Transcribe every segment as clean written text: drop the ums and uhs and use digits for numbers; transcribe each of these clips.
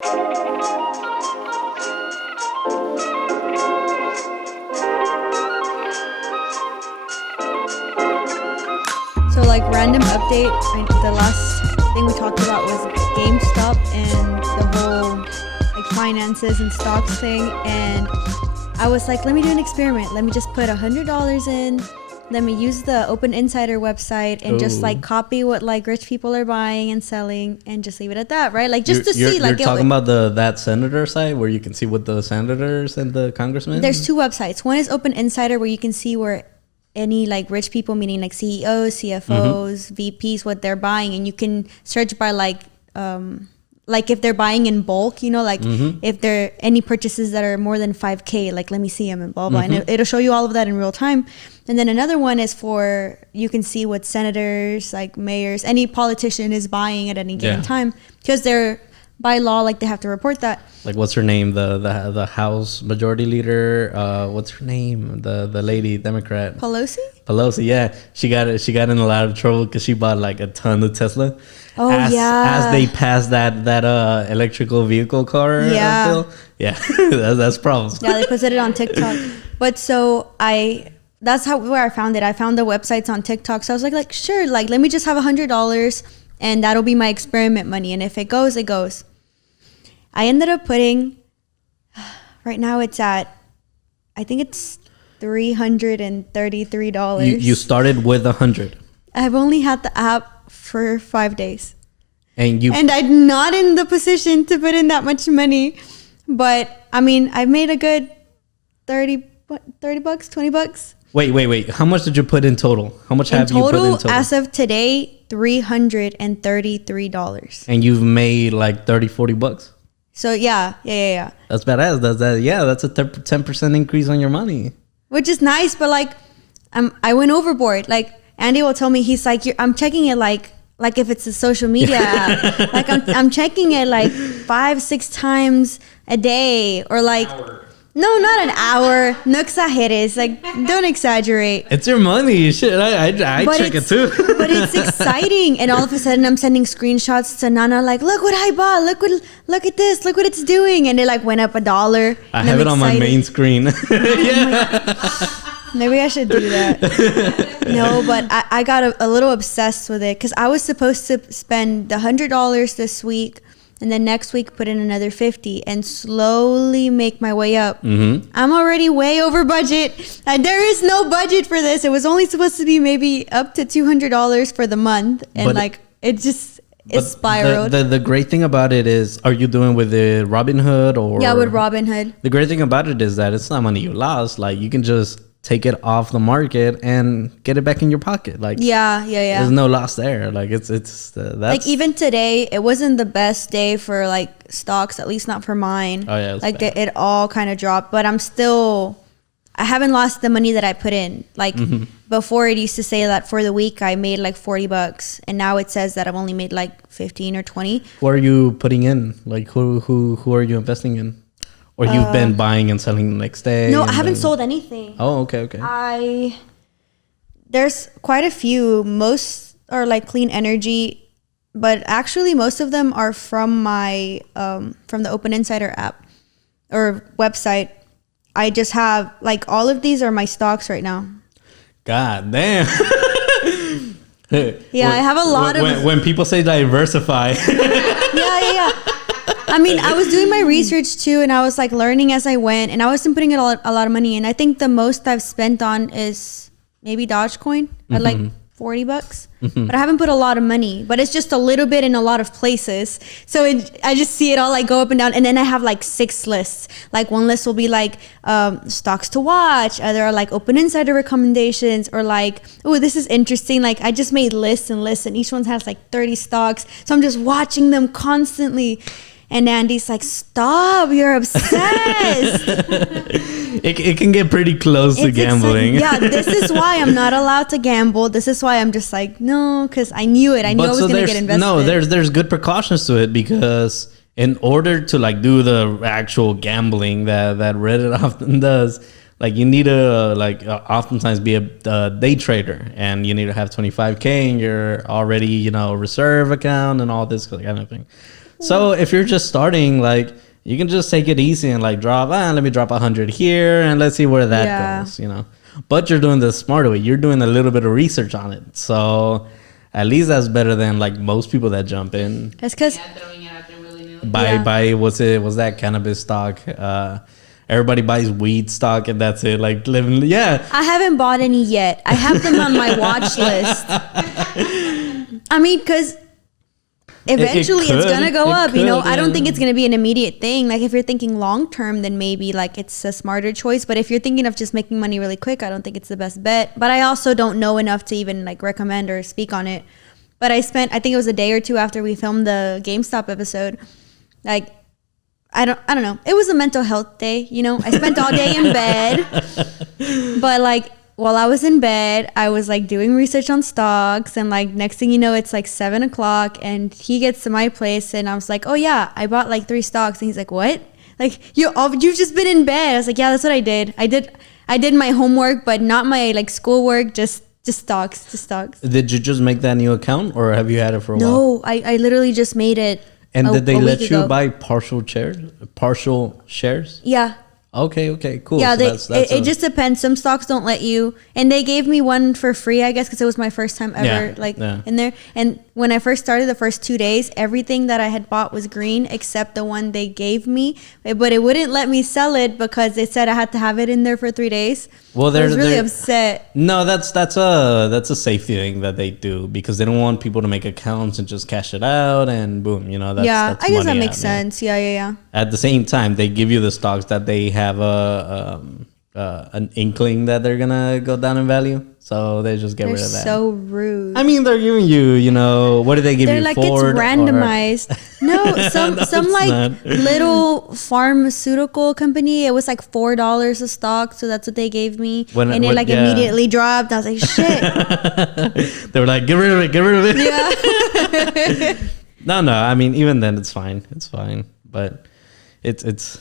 So, like, random update. The last thing we talked about was GameStop and the whole like finances and stocks thing. And I was like, let me do an experiment. Let me just put $100 in. Let me use the Open Insider website and just like copy what like rich people are buying and selling, and just leave it at that, right? Like just to see. Like, you're talking about that senator site where you can see what the senators and the congressmen. There's two websites. One is Open Insider, where you can see where any like rich people, meaning like CEOs, CFOs, VPs, what they're buying, and you can search by like if they're buying in bulk, you know, like if there any purchases that are more than 5K, like let me see them and blah blah, and it'll show you all of that in real time. And then another one is for, you can see what senators, like mayors, any politician is buying at any given time, because they're by law, like they have to report that. Like, what's her name? The House Majority Leader. What's her name? The lady Democrat. Pelosi. Yeah, she got in a lot of trouble because she bought like a ton of Tesla. Oh, as they passed that electrical vehicle car bill. Yeah, that's problems. Yeah, they posted it on TikTok. But so that's where I found it. I found the websites on TikTok. So I was like sure, like let me just have $100 and that'll be my experiment money. And if it goes, it goes. I ended up putting, right now it's at, I think it's $333. You started with 100. I've only had the app for 5 days. And I'm not in the position to put in that much money. But I mean, I've made a good 30 bucks, 20 bucks. Wait. How much did you put in total? How much have you put in total? As of today, $333. And you've made like 30, 40 bucks? So yeah. That's badass. That's a 10% increase on your money. Which is nice, but like, I went overboard. Like Andy will tell me, he's like, I'm checking it like if it's a social media app. Like I'm checking it like 5-6 times a day, or like, no, not an hour. No exageres. Like, don't exaggerate. It's your money. Shit, I check it too. But it's exciting. And all of a sudden, I'm sending screenshots to Nana, like, look what I bought. Look at this. Look what it's doing. And it like went up $1. I have it on my main screen. Maybe I should do that. No, but I got a little obsessed with it because I was supposed to spend the $100 this week, and then next week put in another $50 and slowly make my way up. I'm already way over budget. There is no budget for this. It was only supposed to be maybe up to $200 for the month, and it spiraled. The great thing about it is, are you doing with the Robinhood or? Yeah, with Robinhood. The great thing about it is that it's not money you lost. Like, you can just take it off the market and get it back in your pocket. Like, yeah. There's no loss there. Like, that's like, even today, it wasn't the best day for like stocks, at least not for mine. Oh yeah, like it all kind of dropped, but I haven't lost the money that I put in. Like before, it used to say that for the week I made like $40, and now it says that I've only made like 15 or 20. What are you putting in? Like, who are you investing in? Or you've been buying and selling the next day? No, I haven't sold anything. Oh, okay. There's quite a few. Most are like clean energy, but actually most of them are from my from the Open Insider app or website. I just have like all of these are my stocks right now. God damn. Yeah, I have a lot of. When people say diversify. Yeah. I mean, I was doing my research too, and I was like learning as I went, and I wasn't putting a lot of money in. I think the most I've spent on is maybe Dogecoin at like $40, but I haven't put a lot of money, but it's just a little bit in a lot of places. So I just see it all like go up and down, and then I have like 6 lists. Like one list will be like stocks to watch, other are like Open Insider recommendations, or like, oh, this is interesting. Like I just made lists, and each one has like 30 stocks, so I'm just watching them constantly. And Andy's like, stop, you're obsessed. It can get pretty close to gambling. This is why I'm not allowed to gamble. This is why I'm just like, no, because I knew it. I knew I was going to get invested. No, there's good precautions to it, because in order to like do the actual gambling that Reddit often does, like you need to oftentimes be a day trader, and you need to have 25K in your already, reserve account and all this kind of thing. So if you're just starting, like, you can just take it easy and like drop, let me drop 100 here and let's see where that goes, you know. But you're doing the smarter way. You're doing a little bit of research on it. So at least that's better than like most people that jump in. That's because buy was that cannabis stock. Everybody buys weed stock and that's it. Like living, yeah. I haven't bought any yet. I have them on my watch list. I mean, because eventually it's gonna go up. You know, I don't think it's gonna be an immediate thing. Like if you're thinking long term, then maybe like it's a smarter choice. But if you're thinking of just making money really quick, I don't think it's the best bet. But I also don't know enough to even like recommend or speak on it. But I think it was a day or two after we filmed the GameStop episode, like. I don't know. It was a mental health day, you know. I spent all day in bed. But like while I was in bed, I was like doing research on stocks, and like next thing you know, it's like 7:00 and he gets to my place and I was like, "Oh yeah, I bought like 3 stocks." And he's like, "What? Like you've just been in bed?" I was like, "Yeah, that's what I did. I did my homework, but not my like schoolwork, just stocks, Did you just make that new account or have you had it for a while? No, I literally just made it. And did they let you buy partial shares? Yeah. Okay, cool. Yeah, so it just depends. Some stocks don't let you, and they gave me one for free, I guess, because it was my first time ever in there. And when I first started, the first 2 days, everything that I had bought was green except the one they gave me, but it wouldn't let me sell it because they said I had to have it in there for 3 days. Well, I was really upset. No, that's a safety thing that they do because they don't want people to make accounts and just cash it out and boom, you know. That's I guess that makes sense. Yeah. At the same time, they give you the stocks that they have an inkling that they're gonna go down in value, so they just get rid of that. So rude. I mean, they're giving you, you know, what did they give they're you? Like Ford it's randomized. No, some like not. little pharmaceutical company. It was like $4 a stock, so that's what they gave me, and it immediately dropped. I was like, shit. They were like, get rid of it. Yeah. No. I mean, even then, it's fine. But it's.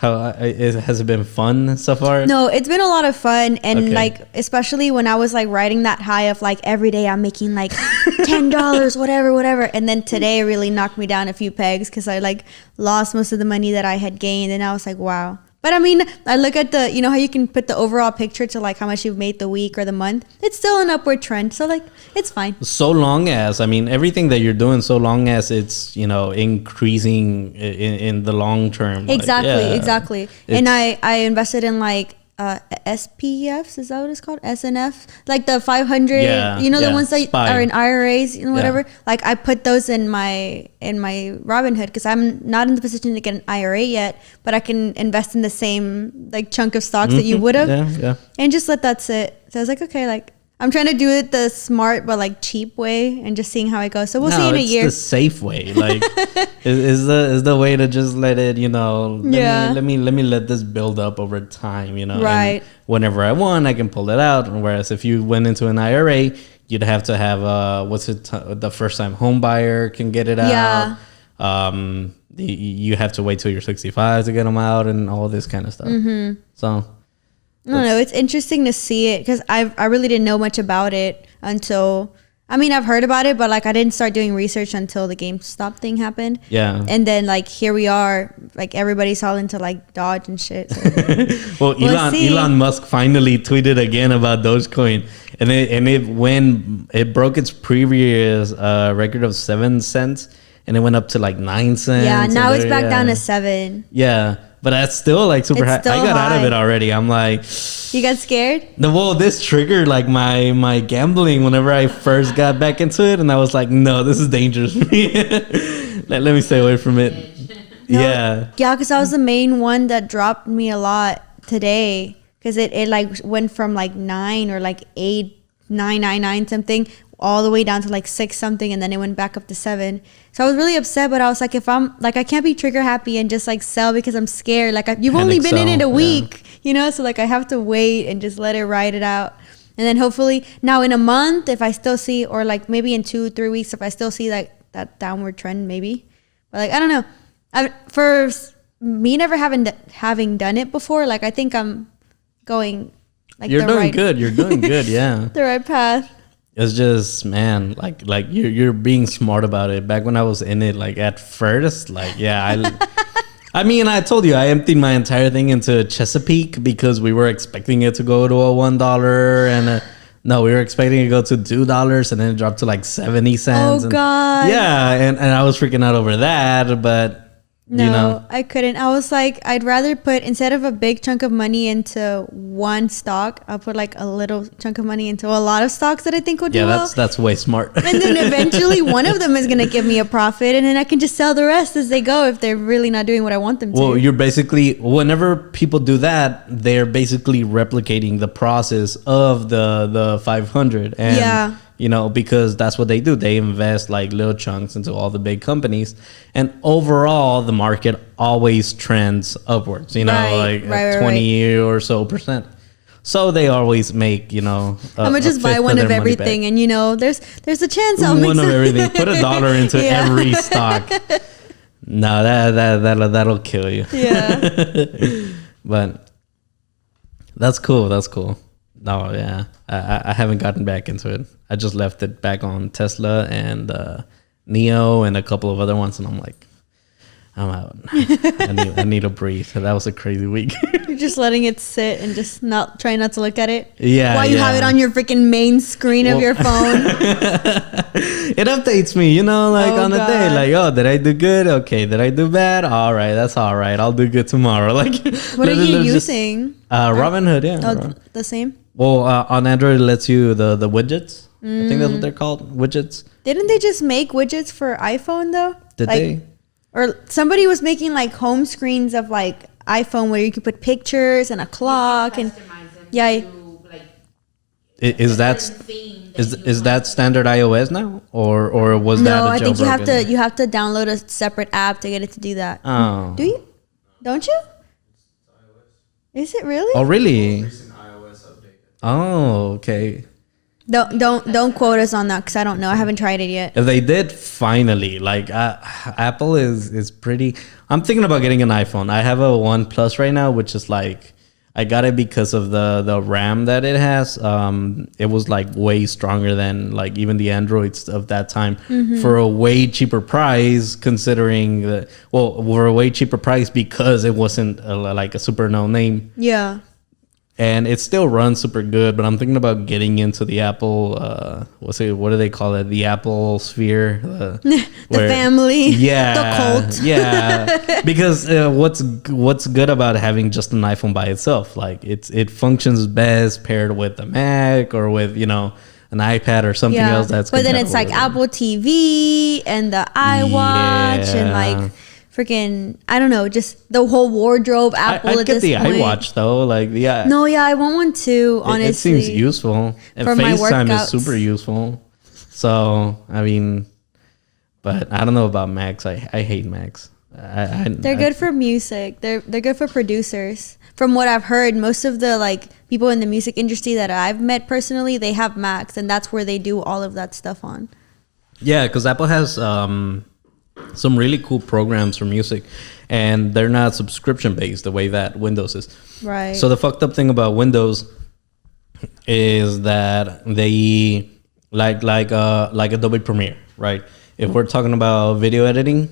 Has it been fun so far? No, it's been a lot of fun. And like, especially when I was like riding that high of like every day I'm making like $10, whatever. And then today really knocked me down a few pegs because I like lost most of the money that I had gained. And I was like, wow. But I mean, I look at the, you know how you can put the overall picture to like how much you've made the week or the month. It's still an upward trend. So like, it's fine. So long as, I mean, everything that you're doing, so long as it's, you know, increasing in the long term. Exactly. And I invested in like SPFs, is that what it's called? SNF, like the 500, you know, the ones that are in IRAs and whatever. Like I put those in my Robinhood because I'm not in the position to get an IRA yet, but I can invest in the same like chunk of stocks that you would have, and just let that sit. So I was like, okay, like I'm trying to do it the smart but like cheap way and just seeing how it goes. So we'll see in a year. It's the safe way. Like is the way to just let it, you know, let me let this build up over time, you know. Right. And whenever I want, I can pull it out. Whereas if you went into an IRA, you'd have to have the first time home buyer can get it out. You have to wait till you're 65 to get them out and all this kind of stuff. So I don't know. It's interesting to see it because I really didn't know much about it until, I mean, I've heard about it, but like I didn't start doing research until the GameStop thing happened. Yeah. And then like here we are, like everybody's all into like Dodge and shit. So. Well, Elon Musk finally tweeted again about Dogecoin, and it broke its previous record of 7 cents, and it went up to like 9 cents. Yeah. Now it's back down to 7. Yeah. But that's still like super high. I got out of it already. I'm like, you got scared? No, this triggered like my gambling whenever I first got back into it, and I was like, no, this is dangerous for me. let me stay away from it. No, yeah, because I was the main one that dropped me a lot today because it like went from like 9 or like 8,999 something all the way down to like 6 something, and then it went back up to 7. So I was really upset, but I was like, if I'm like, I can't be trigger happy and just like sell because I'm scared. Like you've only been in it a week, you know? So like I have to wait and just let it ride it out. And then hopefully now in a month, if I still see, or like maybe in 2-3 weeks, if I still see like that downward trend, maybe. But like, I don't know. For me never having done it before, like I think I'm going like You're doing good. You're doing good. Yeah. The right path. It's just, man, like you're being smart about it. Back when I was in it, like at first, like yeah, I mean, I told you I emptied my entire thing into Chesapeake because we were expecting it to go to a $1 and no, we were expecting it to go to $2 and then it dropped to like 70 cents. Oh God. Yeah, and I was freaking out over that, but No, you know, I couldn't. I was like, I'd rather put, instead of a big chunk of money into one stock, I'll put like a little chunk of money into a lot of stocks that I think will do well. that's way smart. And then eventually one of them is going to give me a profit, and then I can just sell the rest as they go if they're really not doing what I want them to. Well, you're basically, whenever people do that, they're basically replicating the process of the 500. And, Yeah. you know, because that's what they do. They invest like little chunks into all the big companies. And overall, the market always trends upwards, you know, Right, 20 or so percent. So they always make, you know, I'm gonna just buy one of everything, and you know, there's a chance I'll make one of some. everything. Put $1 into Yeah. every stock. No, that'll kill you. Yeah. But that's cool. That's cool. No, yeah, I haven't gotten back into it. I just left it back on Tesla and Neo and a couple of other ones, and I'm like, I'm out. I need to breathe. That was a crazy week. You're just letting it sit and just not trying not to look at it. Yeah. While you have it on your freaking main screen of your phone. It updates me, you know, like Oh, on the day, God. like, oh, did I do good? Okay, did I do bad? All right, that's all right. I'll do good tomorrow. Like, What are you using? Robinhood, yeah. Oh, the same? Well, on Android, it lets you the widgets. I think that's what they're called, widgets. Didn't they just make widgets for iPhone though? Did Like, they? Or somebody was making like home screens of like iPhone where you could put pictures and a clock and yeah. Is that is that standard iOS now, or was that? No, a I think jailbroken? you have to download a separate app to get it to do that. Oh. Do you? Don't you? Is it really? Oh, really? Oh, okay. Don't quote us on that because I don't know. I haven't tried it yet. If they did, finally, like Apple is pretty. I'm thinking about getting an iPhone. I have a One Plus right now, which is like I got it because of the RAM that it has. It was like way stronger than like even the Androids of that time for a way cheaper price. Considering for a way cheaper price because it wasn't like a super no name. Yeah. And it still runs super good, but I'm thinking about getting into the Apple, what do they call it? The Apple Sphere. The family. Yeah. The cult. Yeah. Because what's good about having just an iPhone by itself? Like it functions best paired with a Mac or with, you know, an iPad or something else that's But then it's like compatible with Apple TV and the iWatch and like freaking, I don't know, just the whole wardrobe Apple I'd at get this the point. iWatch though. Like No, yeah, I want one too, honestly. It seems useful. And For my FaceTime is workouts. super useful. So, I mean, but I don't know about Macs. I hate Macs. They're good for music. They're good for producers. From what I've heard, most of the like people in the music industry that I've met personally, they have Macs, and that's where they do all of that stuff on. Yeah, because Apple has some really cool programs for music, and they're not subscription based the way that Windows is. Right. So the fucked up thing about Windows is that they like Adobe Premiere, right? If we're talking about video editing,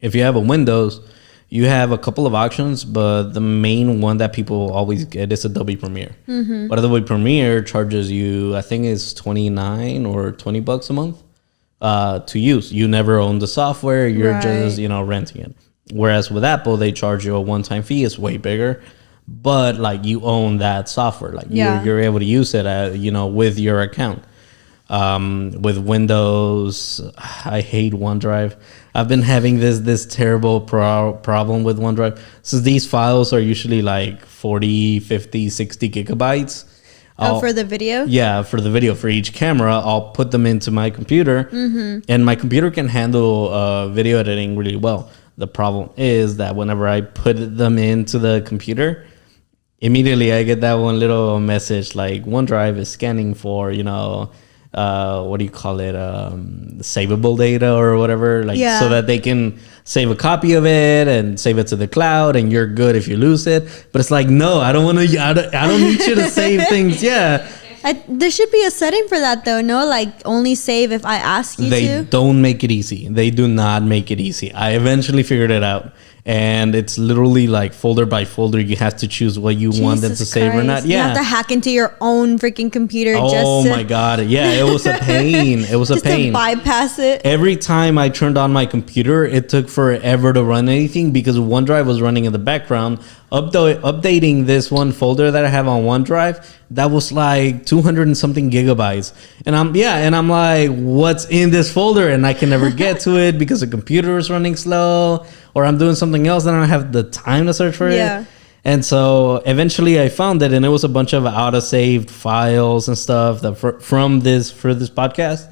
if you have a Windows, you have a couple of options, but the main one that people always get is Adobe Premiere. But Adobe Premiere charges you, I think it's $29 or $20 a month to use. You never own the software. You're Right. just, you know, renting it. Whereas with Apple, they charge you a one-time fee. It's way bigger, but like you own that software. Like Yeah. you're able to use it, you know, with your account. With Windows, I hate OneDrive. I've been having this terrible problem with OneDrive. So these files are usually like 40, 50, 60 gigabytes. For the video? Yeah, for the video, for each camera, I'll put them into my computer, and my computer can handle video editing really well. The problem is that whenever I put them into the computer, immediately I get that one little message like OneDrive is scanning for, you know, what do you call it, savable data or whatever, like Yeah. so that they can save a copy of it and save it to the cloud, and you're good if you lose it. But it's like, no, I don't want to. I don't need you to save things. Yeah, There should be a setting for that though. No, like only save if I ask you They to. don't make it easy. They do not make it easy. I eventually figured it out. And it's literally like folder by folder. You have to choose what you want them to save or not. You Yeah. have to hack into your own freaking computer Oh just my God. Yeah, it was a pain. It was a just pain. to bypass it. Every time I turned on my computer, it took forever to run anything because OneDrive was running in the background. Updating this one folder that I have on OneDrive, that was like 200 and something gigabytes. And I'm like, what's in this folder? And I can never get to it because the computer is running slow or I'm doing something else and I don't have the time to search for Yeah. it. And so eventually I found it, and it was a bunch of auto-saved files and stuff that for this podcast.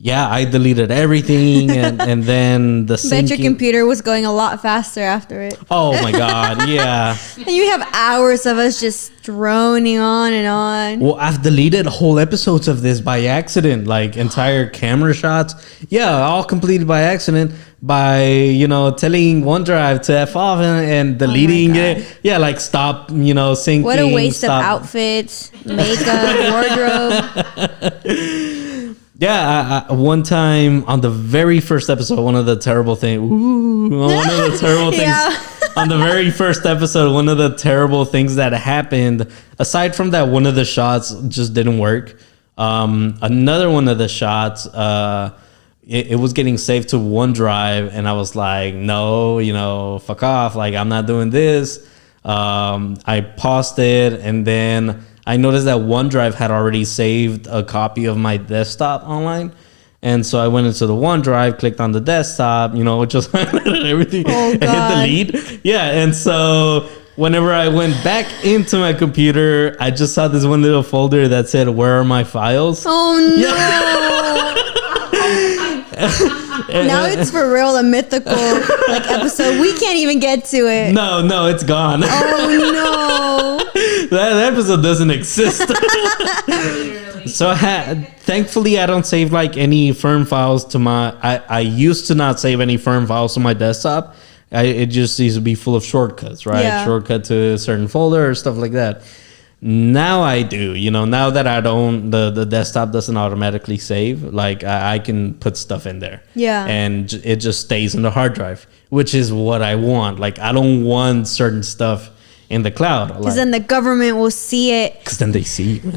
Yeah, I deleted everything, and then the Bet your syncing. computer was going a lot faster after it. Oh my God, yeah. And you have hours of us just droning on and on. Well, I've deleted whole episodes of this by accident, like entire camera shots. Yeah, all completed by accident by, telling OneDrive to F off and deleting it. Yeah, like stop, syncing. What a waste of stop. outfits, makeup, wardrobe. Yeah, one time on the very first episode, one of the terrible things. Yeah. On the very first episode, one of the terrible things that happened, aside from that, one of the shots just didn't work. Another one of the shots, it was getting saved to OneDrive, and I was like, no, fuck off. Like, I'm not doing this. I paused it, and then I noticed that OneDrive had already saved a copy of my desktop online. And so I went into the OneDrive, clicked on the desktop, just everything, Oh, and God. hit delete. Yeah. And so whenever I went back into my computer, I just saw this one little folder that said, "Where are my files?" Oh no. Now it's for real a mythical episode. We can't even get to it. No, it's gone. Oh That episode doesn't exist. So thankfully I don't save any firm files to my. I used to not save any firm files to my desktop. It just used to be full of shortcuts, right? Yeah. Shortcut to a certain folder or stuff like that. Now I do. Now that I don't, the desktop doesn't automatically save. I can put stuff in there. Yeah. And it just stays in the hard drive, which is what I want. I don't want certain stuff in the cloud. Because then the government will see it. Because then they see you,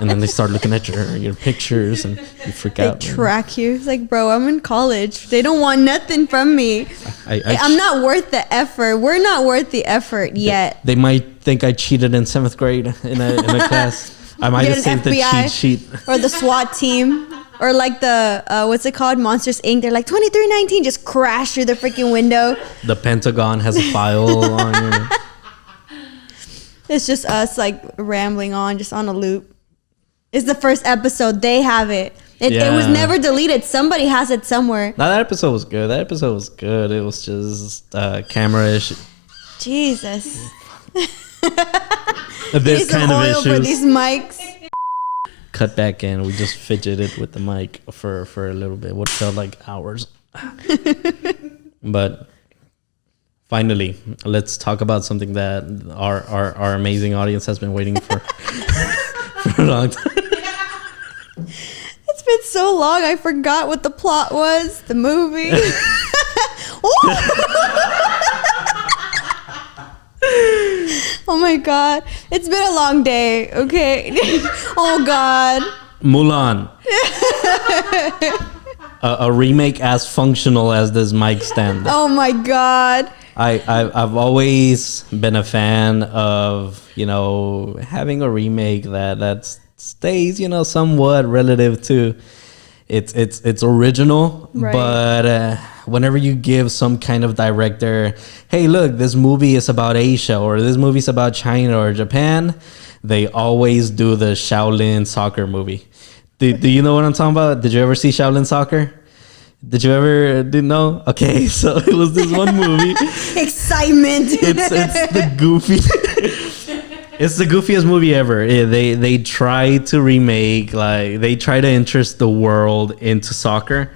and then they start looking at your pictures, and you freak They out. track you. It's like, bro, I'm in college. They don't want nothing from me. I'm not worth the effort. We're not worth the effort yet. They might think I cheated in 7th grade in a class. I might have Get saved an the FBI cheat sheet. or the SWAT team. Or the, what's it called? Monsters Inc. They're like, 2319, just crash through the freaking window. The Pentagon has a file on your... It's just us rambling on, just on a loop. It's the first episode. They have it. It was Yeah. never deleted. Somebody has it somewhere. No, that episode was good. It was just camera issue. Jesus. This Need some kind of oil for these issues. mics. Cut back in. We just fidgeted with the mic for a little bit. What felt like hours. But finally, let's talk about something that our amazing audience has been waiting for for a long time. It's been so long, I forgot what the plot was. The movie. Oh my God. It's been a long day, okay? Oh God. Mulan. A remake as functional as this mic stand. Oh my God. I've always been a fan of, having a remake that stays, somewhat relative to it's original, Right. but whenever you give some kind of director, hey, look, this movie is about Asia, or this movie is about China or Japan, they always do the Shaolin soccer movie. Do you know what I'm talking about? Did you ever see Shaolin Soccer? Did you ever didn't know? Okay, so it was this one movie. Excitement. It's the goofy. It's the goofiest movie ever. They try to remake, they try to interest the world into soccer,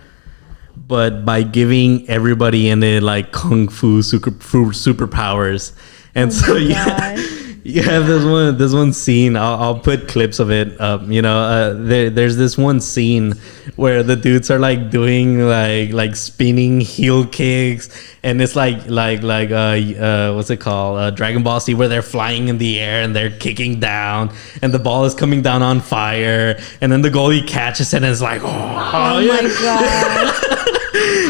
but by giving everybody in it kung fu superpowers. And so God. You have this one scene. I'll put clips of it up. There's this one scene where the dudes are like doing like spinning heel kicks, and it's like what's it called? Dragon Ball Z, where they're flying in the air and they're kicking down, and the ball is coming down on fire, and then the goalie catches it and it's like, oh my god.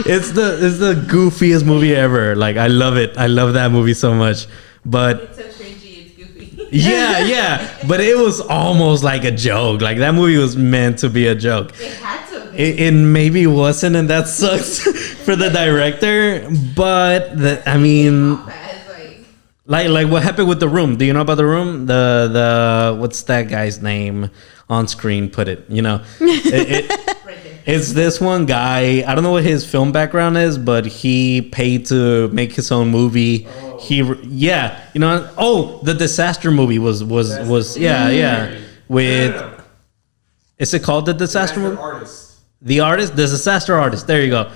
It's the goofiest movie ever. Like, I love it. I love that movie so much. But it's so cringy, it's goofy. yeah. But it was almost like a joke. Like, that movie was meant to be a joke. It had to be. It maybe wasn't, and that sucks for the director. But like what happened with The Room? Do you know about The Room? The what's that guy's name on screen? Put it. It's this one guy. I don't know what his film background is, but he paid to make his own movie. The Disaster movie was with. Is it called The Disaster movie? The Artist, The Disaster Artist. There you go,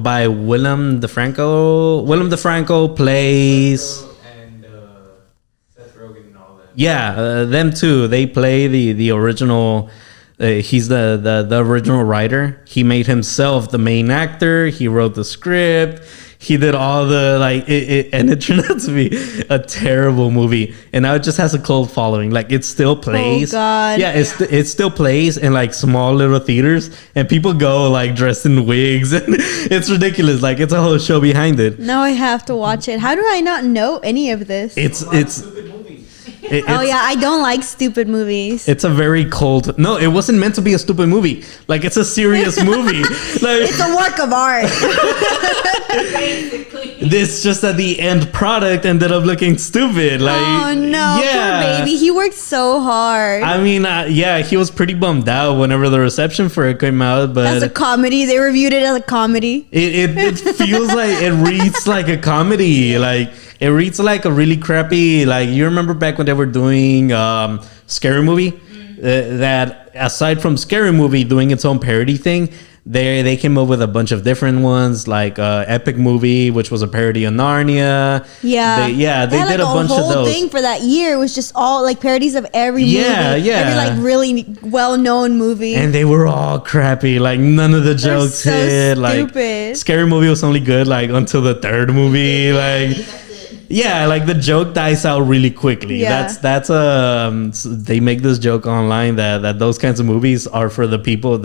by Willem DeFranco. Willem DeFranco plays. And Seth Rogen and all that. Yeah, them too. They play the original. He's the original writer. He made himself the main actor. He wrote the script. He did all the and it turned out to be a terrible movie. And now it just has a cult following. Like, it still plays. Oh god. Yeah, it still plays in like small little theaters, and people go like dressed in wigs, and it's ridiculous. Like, it's a whole show behind it. Now I have to watch it. How do I not know any of this? It's I don't like stupid movies. It's a very cold. No, it wasn't meant to be a stupid movie. Like, it's a serious movie. Like, It's a work of art. Basically. this just that the end product ended up looking stupid. Like, Oh no, yeah. poor baby. He worked so hard. I mean, he was pretty bummed out whenever the reception for it came out, but As a comedy, they reviewed it as a comedy. it feels like it reads like a comedy. Like, it reads like a really crappy. Like, you remember back when they were doing Scary Movie? That aside from Scary Movie doing its own parody thing, they came up with a bunch of different ones, like Epic Movie, which was a parody of Narnia. Yeah. They had, did a bunch of whole those. thing for that year was just all like parodies of every movie. Yeah. Every like really well-known movie. And they were all crappy. Like, none of the They're jokes so hit. Like, stupid. Scary Movie was only good like until the third movie. Like, yeah, like the joke dies out really quickly. Yeah. That's they make this joke online that those kinds of movies are for the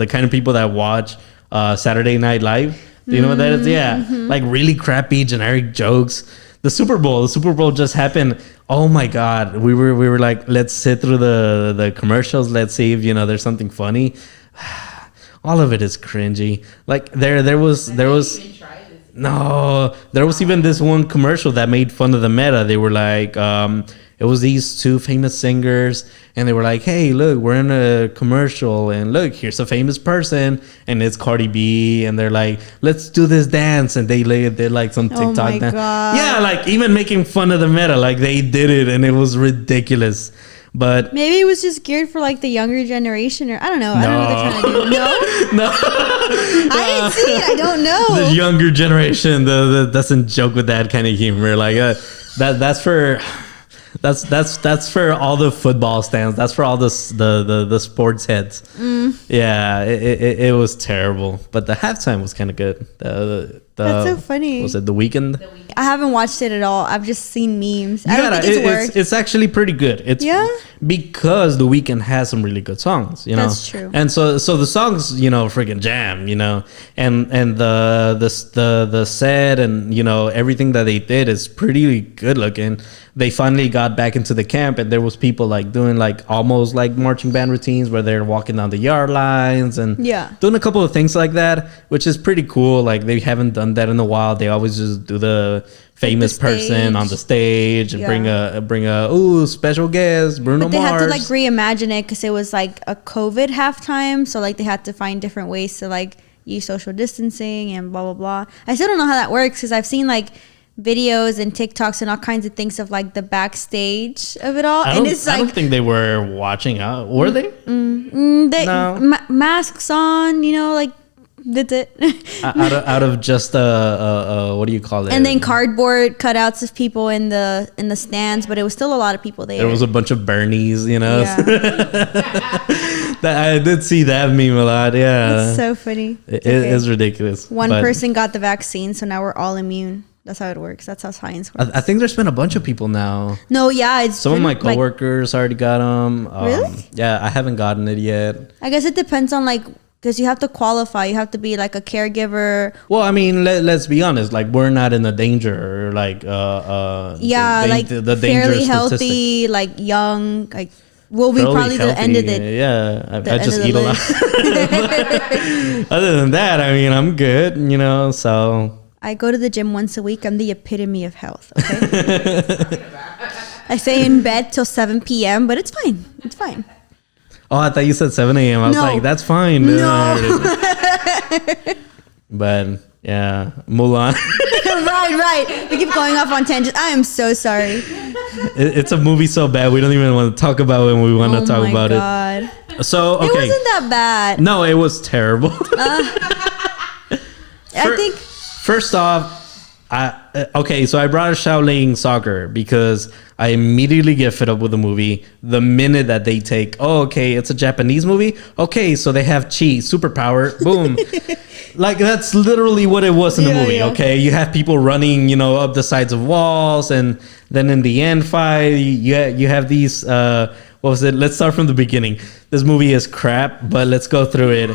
kind of people that watch Saturday Night Live. Do you know what that is? Yeah, like really crappy generic jokes. The Super Bowl just happened. Oh my God, we were like, let's sit through the commercials. Let's see if there's something funny. All of it is cringy. Like there was. No, there was even this one commercial that made fun of the meta. They were like, it was these two famous singers, and they were like, hey, look, we're in a commercial, and look, here's a famous person, and it's Cardi B, and they're like, let's do this dance, and they did like some TikTok my dance. God. Yeah, like even making fun of the meta, like they did it, and it was ridiculous. But Maybe it was just geared for like the younger generation, or I don't know. I don't know what they're trying to do. No, no. I didn't see it. I don't know. The younger generation doesn't joke with that kind of humor. Like that's for all the football stands. That's for all the sports heads. Yeah, it was terrible, but the halftime was kind of good. That's so funny. Was it The Weeknd? I haven't watched it at all. I've just seen memes. I don't think it's worth. It's actually pretty good. It's because The Weeknd has some really good songs. That's true. And so the songs, freaking jam. And the set and everything that they did is pretty good looking. They finally got back into the camp, and there was people like doing like almost like marching band routines where they're walking down the yard lines and doing a couple of things like that, which is pretty cool. Like, they haven't done that in a while. They always just do the famous person on the stage and bring a special guest, Bruno But they Mars. had to like reimagine it because it was like a COVID halftime, so like they had to find different ways to like use social distancing and blah blah blah. I still don't know how that works because I've seen like videos and TikToks and all kinds of things of like the backstage of it all, I and it's like don't think they were watching out. Were they? they No. masks on, like That's it. out of just what do you call it? And then cardboard cutouts of people in the stands, but it was still a lot of people there. There was a bunch of Bernies, you know. Yeah. I did see that meme a lot. Yeah, It's so funny. it It's okay. is ridiculous. One But person got the vaccine, so now we're all immune. That's how it works. That's how science works. I think there's been a bunch of people now. No, yeah, it's Some of been, my like, coworkers already got them. Really? Yeah, I haven't gotten it yet. I guess it depends on like because you have to qualify. You have to be like a caregiver. Well, I mean, let's be honest. Like, we're not in the danger, like, Yeah, the, like the fairly dangerous statistic. healthy, like young. Like we'll be Fairly probably the end of healthy, the. Yeah, the I end just of the eat a lot. Other than that, I mean, I'm good, you know. So I go to the gym once a week. I'm the epitome of health. Okay. I stay in bed till 7 p.m., but it's fine. It's fine. oh, I thought you said 7 a.m. I was No. like, that's fine. No. But yeah, Mulan. right. We keep going off on tangents. I am so sorry. It's a movie so bad we don't even want to talk about it when we want to Oh talk my about God. it. So okay, It wasn't that bad. no, it was terrible. I think First off, so I brought up Shaolin Soccer because I immediately get fed up with the movie the minute that they take, oh, okay, it's a Japanese movie. Okay, so they have chi, superpower, boom. Like, that's literally what it was in the Yeah, movie, yeah. okay? You have people running, you know, up the sides of walls, and then in the end fight, you have these, what was it? Let's start from the beginning. This movie is crap, but let's go through it.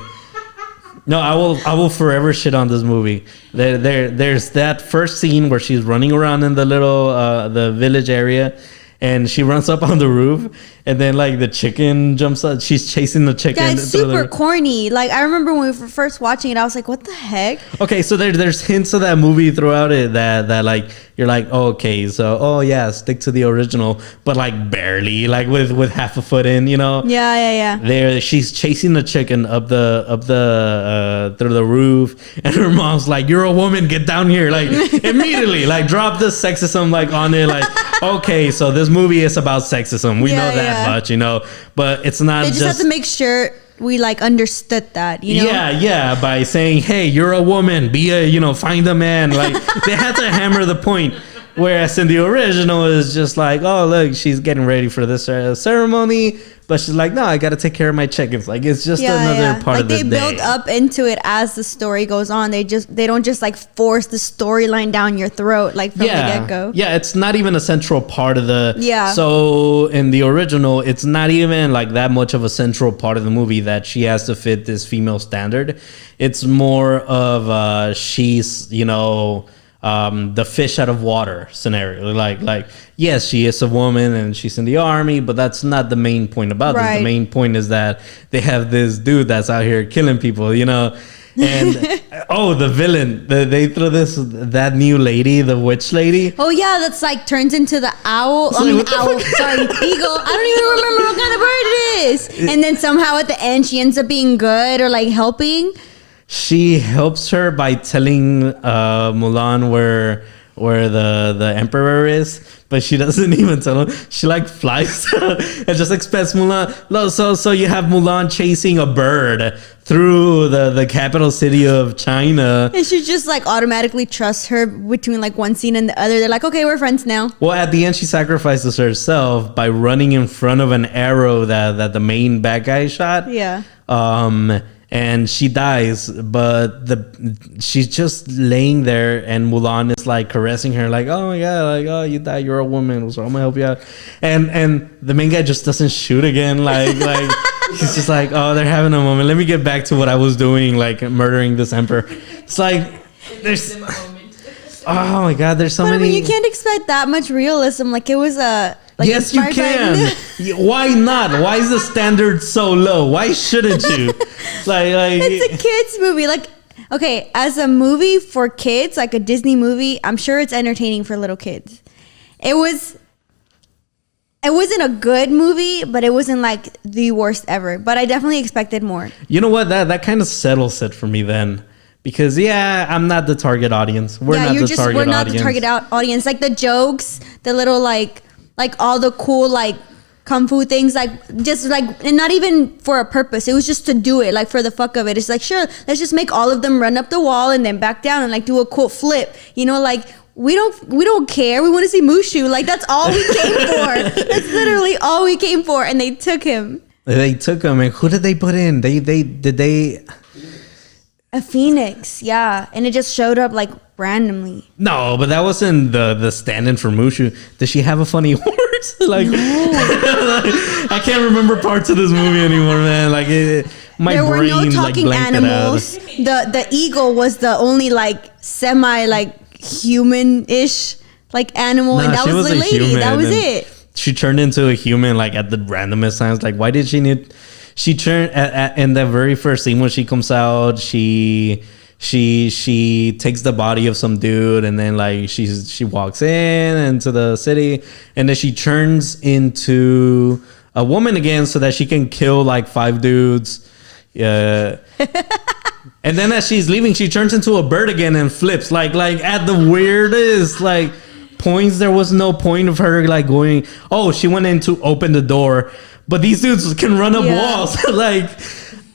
No, I will forever shit on this movie. There's that first scene where she's running around in the little the village area, and she runs up on the roof, and then like the chicken jumps up. She's chasing the chicken. yeah, it's through super the- corny. Like I remember when we were first watching it, I was like, "What the heck?" Okay, so there's hints of that movie throughout it that like you're like, oh, okay, so oh yeah, stick to the original, but like barely, like with half a foot in, you know. Yeah. There, she's chasing the chicken up the through the roof, and her mom's like, "You're a woman, get down here!" Like immediately, like drop the sexism like on it. Like, okay, so this movie is about sexism. We Yeah, know that yeah. much, you know, but it's not They just have to make sure we like understood that, you know? yeah, by saying, "Hey, you're a woman, find a man." Like they had to hammer the point. Whereas in the original, it's just like, "Oh, look, she's getting ready for this ceremony," but she's like, "No, I got to take care of my chickens." Like it's just another part like of the they day. build up into it as the story goes on. They don't just like force the storyline down your throat like from the get-go. Yeah, it's not even a central part of the. Yeah. So in the original, it's not even like that much of a central part of the movie that she has to fit this female standard. It's more of she's the fish out of water scenario. Like yes, she is a woman and she's in the army, but that's not the main point about this. Right. The main point is that they have this dude that's out here killing people, you know. And the villain, they throw that new lady, the witch lady. Oh yeah, that's like turns into the owl. what the Owl. Sorry, eagle. I don't even remember what kind of bird it is. And then somehow at the end, she ends up being good or like helping. She helps her by telling Mulan where the emperor is, but she doesn't even tell him. She like flies and just expects Mulan. No, so you have Mulan chasing a bird through the capital city of China. And she just like automatically trusts her between like one scene and the other. They're like, okay, we're friends now. Well, at the end, she sacrifices herself by running in front of an arrow that the main bad guy shot. Yeah. And she dies, but she's just laying there, and Mulan is like caressing her, like, "Oh my god, like, oh, you died, you're a woman, so I'm gonna help you out." And the main guy just doesn't shoot again, like he's just like, "Oh, they're having a moment. Let me get back to what I was doing, like murdering this emperor." It's like there's, oh my god, there's so But I many. mean, you can't expect that much realism. Like it was a. Like Yes, you inspired by- can. Why not? Why is the standard so low? Why shouldn't you? It's a kids movie. Like, okay, as a movie for kids, like a Disney movie, I'm sure it's entertaining for little kids. It wasn't a good movie, but it wasn't like the worst ever. But I definitely expected more. You know what? That kind of settles it for me then. Because I'm not the target audience. We're not the the target audience. Like the jokes, the little like all the cool like kung fu things, like just like, and not even for a purpose. It was just to do it, like for the fuck of it. It's like, sure, let's just make all of them run up the wall and then back down and like do a cool flip. You know, like we don't care. We want to see Mushu. Like that's all we came for. That's literally all we came for, and they took him. They took him, and who did they put in? They A phoenix, yeah, and it just showed up like randomly. No, but that wasn't the stand-in for Mushu. Does she have a funny horse? Like, I can't remember parts of this movie anymore, man. Like, my There were brain no talking like blanked animals. it out. The eagle was the only like semi like human-ish like animal, and that she was the a lady. human, That was and it. She turned into a human like at the randomest times. Like, why did she need? She turned in the very first scene when she comes out. She takes the body of some dude, and then like she walks into the city, and then she turns into a woman again so that she can kill like 5 dudes. Yeah. And then as she's leaving, she turns into a bird again and flips like at the weirdest like points. There was no point of her like going, oh, she went in to open the door, but these dudes can run up walls. Like,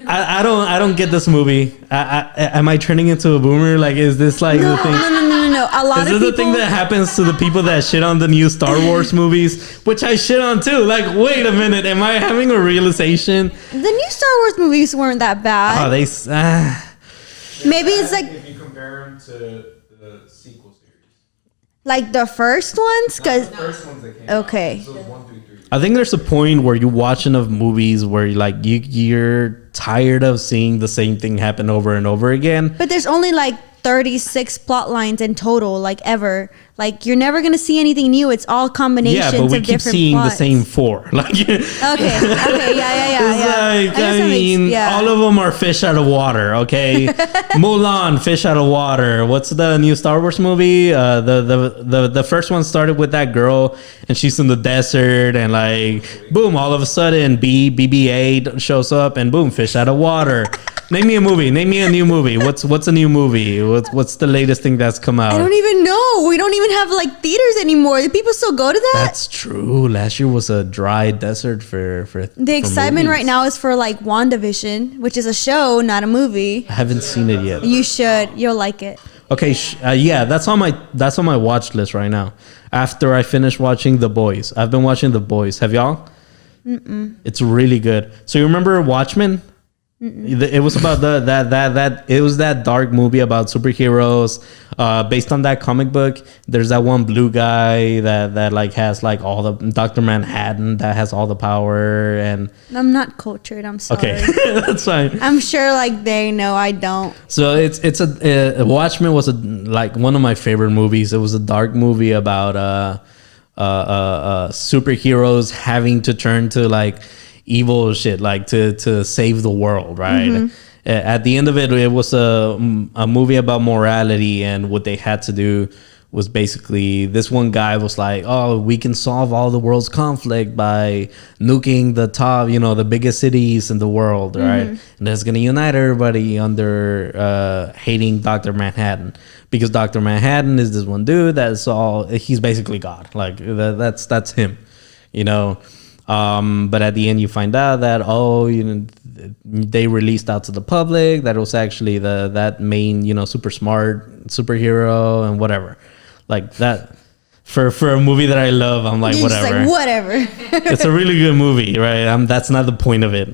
I don't get this movie. Am I turning into a boomer? Like, is this like the thing? No. A lot Is of this people. the thing that happens to the people that shit on the new Star Wars movies, which I shit on too? Like, wait a minute, am I having a realization? The new Star Wars movies weren't that bad. Oh, they. Maybe it's like If you compare them to the sequel series. like the first ones, because The first ones that came out. okay. So it was 1 through 3. I think there's a point where you watch enough movies where like you're tired of seeing the same thing happen over and over again. But there's only like 36 plot lines in total, like ever. Like you're never gonna see anything new. It's all combinations Yeah, but we of keep different seeing plots. the same 4. Like, Okay, yeah. it's like, guess that makes- all of them are fish out of water, okay? Mulan, fish out of water. What's the new Star Wars movie? The first one started with that girl, and she's in the desert, and like, boom, all of a sudden, BB-8 shows up, and boom, fish out of water. Name me a movie. Name me a new movie. What's a new movie? What's the latest thing that's come out? I don't even know. We don't even have like theaters anymore. Do people still go to that? That's true. Last year was a dry desert for The excitement movies. right now is for like WandaVision, which is a show, not a movie. I haven't seen it yet. You should. You'll like it. Okay, yeah, that's on my watch list right now. After I finish watching The Boys, I've been watching The Boys. Have y'all? It's really good. So you remember Watchmen? It was about it was that dark movie about superheroes, based on that comic book. There's that one blue guy that like has like all the Dr. Manhattan that has all the power, and I'm not cultured. I'm sorry. okay, that's fine. I'm sure like they know I don't. So it's a Watchmen was like one of my favorite movies. It was a dark movie about superheroes having to turn to like evil shit, like to save the world, right? At the end of it, it was a movie about morality, and what they had to do was basically this one guy was like, oh, we can solve all the world's conflict by nuking the top, the biggest cities in the world, right? And that's gonna unite everybody under hating Dr. Manhattan, because Dr. Manhattan is this one dude he's basically God. Like that's him, but at the end you find out that they released out to the public that it was actually that main super smart superhero and whatever, like that. For a movie that I love, I'm like, You're just whatever. like, whatever. It's a really good movie, right? That's not the point of it.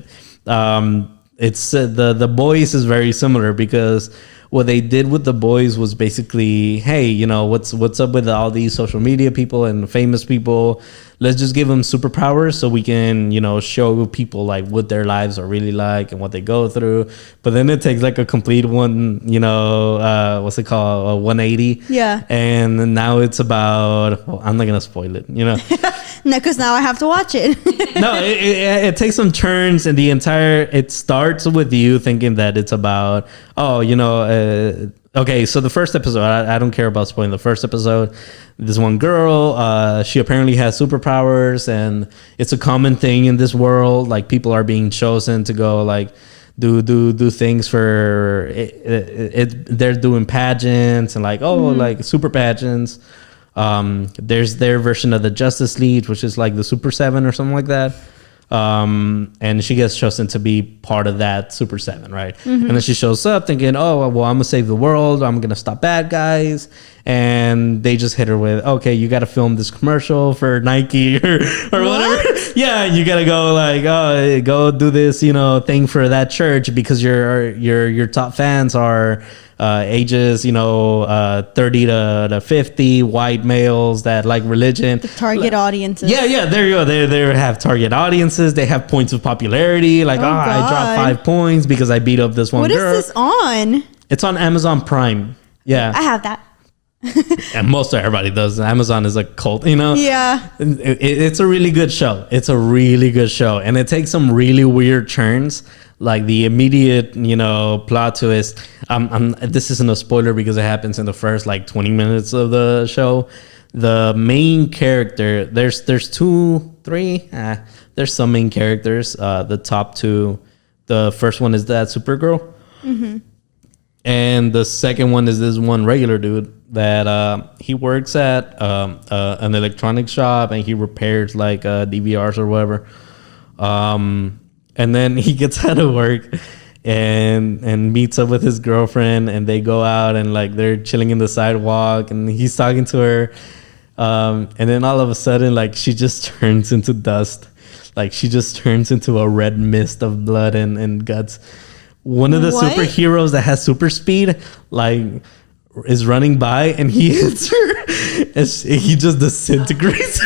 It's the Boys is very similar, because what they did with The Boys was basically, hey, what's up with all these social media people and famous people? Let's just give them superpowers so we can, show people like what their lives are really like and what they go through. But then it takes like a complete one, what's it called? A 180. Yeah. And now it's about, well, I'm not going to spoil it, No, because now I have to watch it. No, it takes some turns, and it starts with you thinking that it's about, okay, so the first episode, I don't care about spoiling the first episode. This one girl, she apparently has superpowers, and it's a common thing in this world. Like, people are being chosen to go like do things for it. They're doing pageants and like like super pageants. There's their version of the Justice League, which is like the Super Seven or something like that. And she gets chosen to be part of that Super Seven, right? And then she shows up thinking, oh, well, I'm gonna save the world. I'm gonna stop bad guys. And they just hit her with, okay, you got to film this commercial for Nike or whatever. Yeah, you got to go like, oh, go do this, thing for that church because your top fans are ages, 30 to 50, white males that like religion. The target audiences. Yeah, there you go. They have target audiences. They have points of popularity. Like, Oh, I dropped God. 5 points because I beat up this one What is girl. this on? It's on Amazon Prime. Yeah. I have that. And most of everybody does. Amazon is a cult, Yeah. It's a really good show. It's a really good show. And it takes some really weird turns. Like the immediate, plot twist. This isn't a spoiler because it happens in the first like 20 minutes of the show. The main character, there's 2, 3. There's some main characters. The top 2. The first one is that Supergirl. And the second one is this one regular dude that he works at an electronics shop and he repairs like DVRs or whatever. And then he gets out of work and meets up with his girlfriend and they go out and like they're chilling in the sidewalk and he's talking to her. And then all of a sudden, like she just turns into dust. Like she just turns into a red mist of blood and guts. One of the What? superheroes that has super speed, like, is running by and he hits her. And he just disintegrates.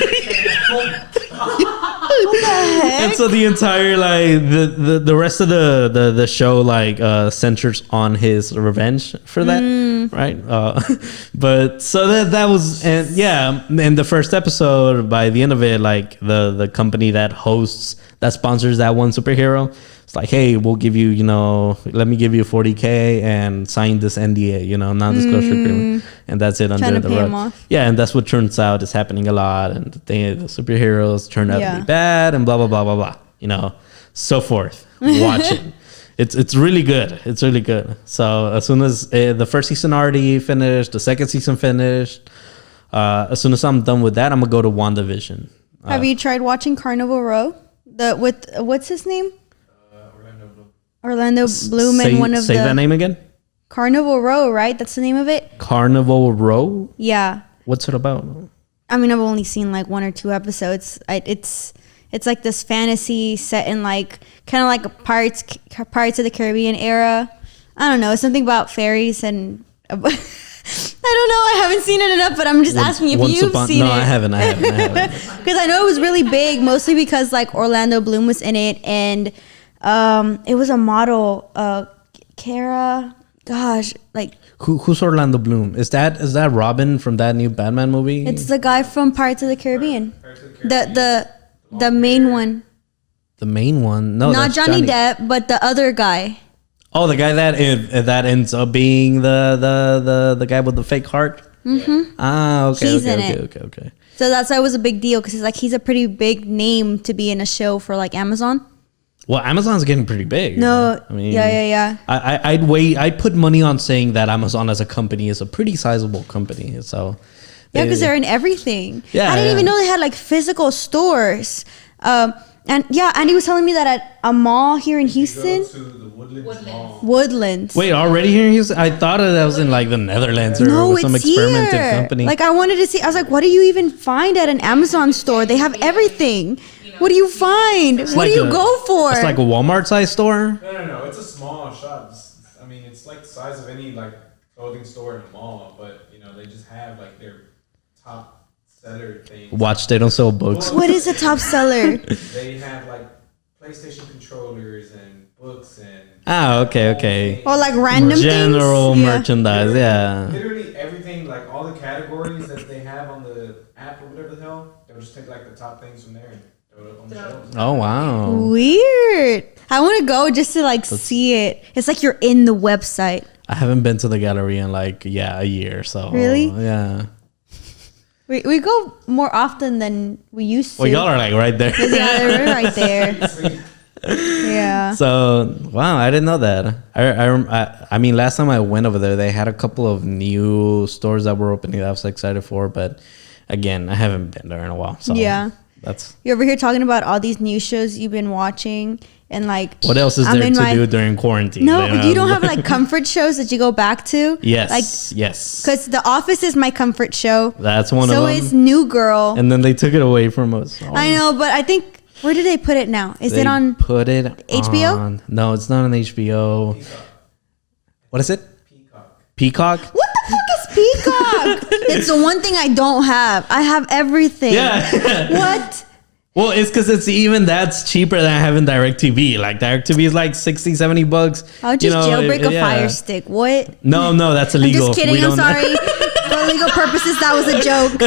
And so the entire like the rest of the show like centers on his revenge for that, right? But so that was and yeah, in the first episode, by the end of it, like the company that sponsors that one superhero, it's like, hey, we'll give you, let me give you $40K and sign this NDA, non-disclosure agreement, and that's it Trying under to the pay him rug. off. Yeah, and that's what turns out is happening a lot, and the superheroes turn out to Yeah. be bad, and blah blah blah blah blah, so forth. Watch it. It's really good. It's really good. So as soon as the first season already finished, the second season finished. As soon as I'm done with that, I'm gonna go to WandaVision. Have you tried watching Carnival Row? What's his name? Orlando Bloom and one of say the that name again. Carnival Row, right? That's the name of it. Carnival Row. Yeah. What's it about? I mean, I've only seen like 1 or 2 episodes. It's like this fantasy set in like kind of like a Pirates of the Caribbean era. I don't know. It's something about fairies and I don't know. I haven't seen it enough, but I'm just asking if you've seen No, it. I haven't. Because I know it was really big, mostly because like Orlando Bloom was in it, and it was a model, Kara. Gosh, like Who's Orlando Bloom? Is that Robin from that new Batman movie? it's the guy from Pirates of the Caribbean. The main one, the main one. No, not that's Johnny Depp, but the other guy. Oh, the guy that ends up being the guy with the fake heart. Mm-hmm. Ah, okay. He's okay, in okay, it. okay. So that's why it was a big deal, because he's a pretty big name to be in a show for like Amazon. Well, Amazon's getting pretty big. No, I mean, yeah. I'd put money on saying that Amazon as a company is a pretty sizable company. So Yeah, because they're in everything. Yeah, I didn't yeah. even know they had like physical stores. And yeah, Andy was telling me that at a mall here in Houston, Go to the Woodlands Mall. Woodlands. Wait, already here in Houston? I thought that was in like the Netherlands or No, some it's experimental here. company. Like I wanted to see. I was like, what do you even find at an Amazon store? They have everything. What do you find? What do you go for? It's like a Walmart size store. No. It's a small shop. It's like the size of any like clothing store in a mall, but they just have like their top seller things. Watch, they don't sell books. What is a top seller? They have like PlayStation controllers and books and Okay. Or like random General things? Yeah. merchandise, yeah. literally everything, like all the categories that they have on the app or whatever the hell. They'll just take like the top things from there and throw it up on the shelves. Oh wow. Weird. I want to go just to like see it. It's like you're in the website. I haven't been to the gallery in like a year. So Really? yeah. We go more often than we used to. Well, y'all are like right there. Yeah, they're right there. Yeah. So wow, I didn't know that. I mean, last time I went over there, they had a couple of new stores that were opening that I was excited for, but again, I haven't been there in a while. So Yeah. that's You're over here talking about all these new shows you've been watching, and like, what else is I'm there in to my- do during quarantine? No, you know? you don't have like comfort shows that you go back to. Yes, Like, yes. because The Office is my comfort show. That's one So of them. is New Girl. And then they took it away from us. Oh, I know, but I think where did they put it now? Is they it on? put it HBO? on- No, it's not on HBO. What is it? Peacock. What the fuck is Peacock? It's the one thing I don't have. I have everything. Yeah. What? Well, it's because it's even that's cheaper than having DirecTV. Like DirecTV is like 60, 70 bucks. I'll just jailbreak a yeah. Fire Stick. What? No, that's I'm illegal. just kidding. We I'm don't- sorry. For legal purposes, that was a joke.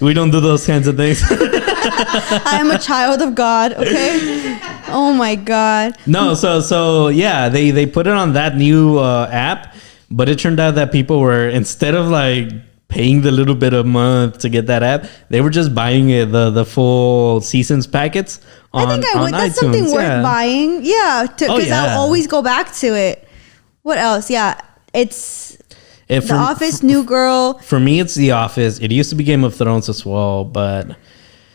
We don't do those kinds of things. I am a child of God. Okay. Oh my God. No, so yeah, they put it on that new app, but it turned out that people were, instead of like paying the little bit a month to get that app, they were just buying it the full seasons packets on I think I on would. That's iTunes. something worth Yeah. buying. Yeah. Because yeah. I'll always go back to it. What else? Yeah. It's It- The for, Office, New Girl. for me, it's The Office. It used to be Game of Thrones as well, but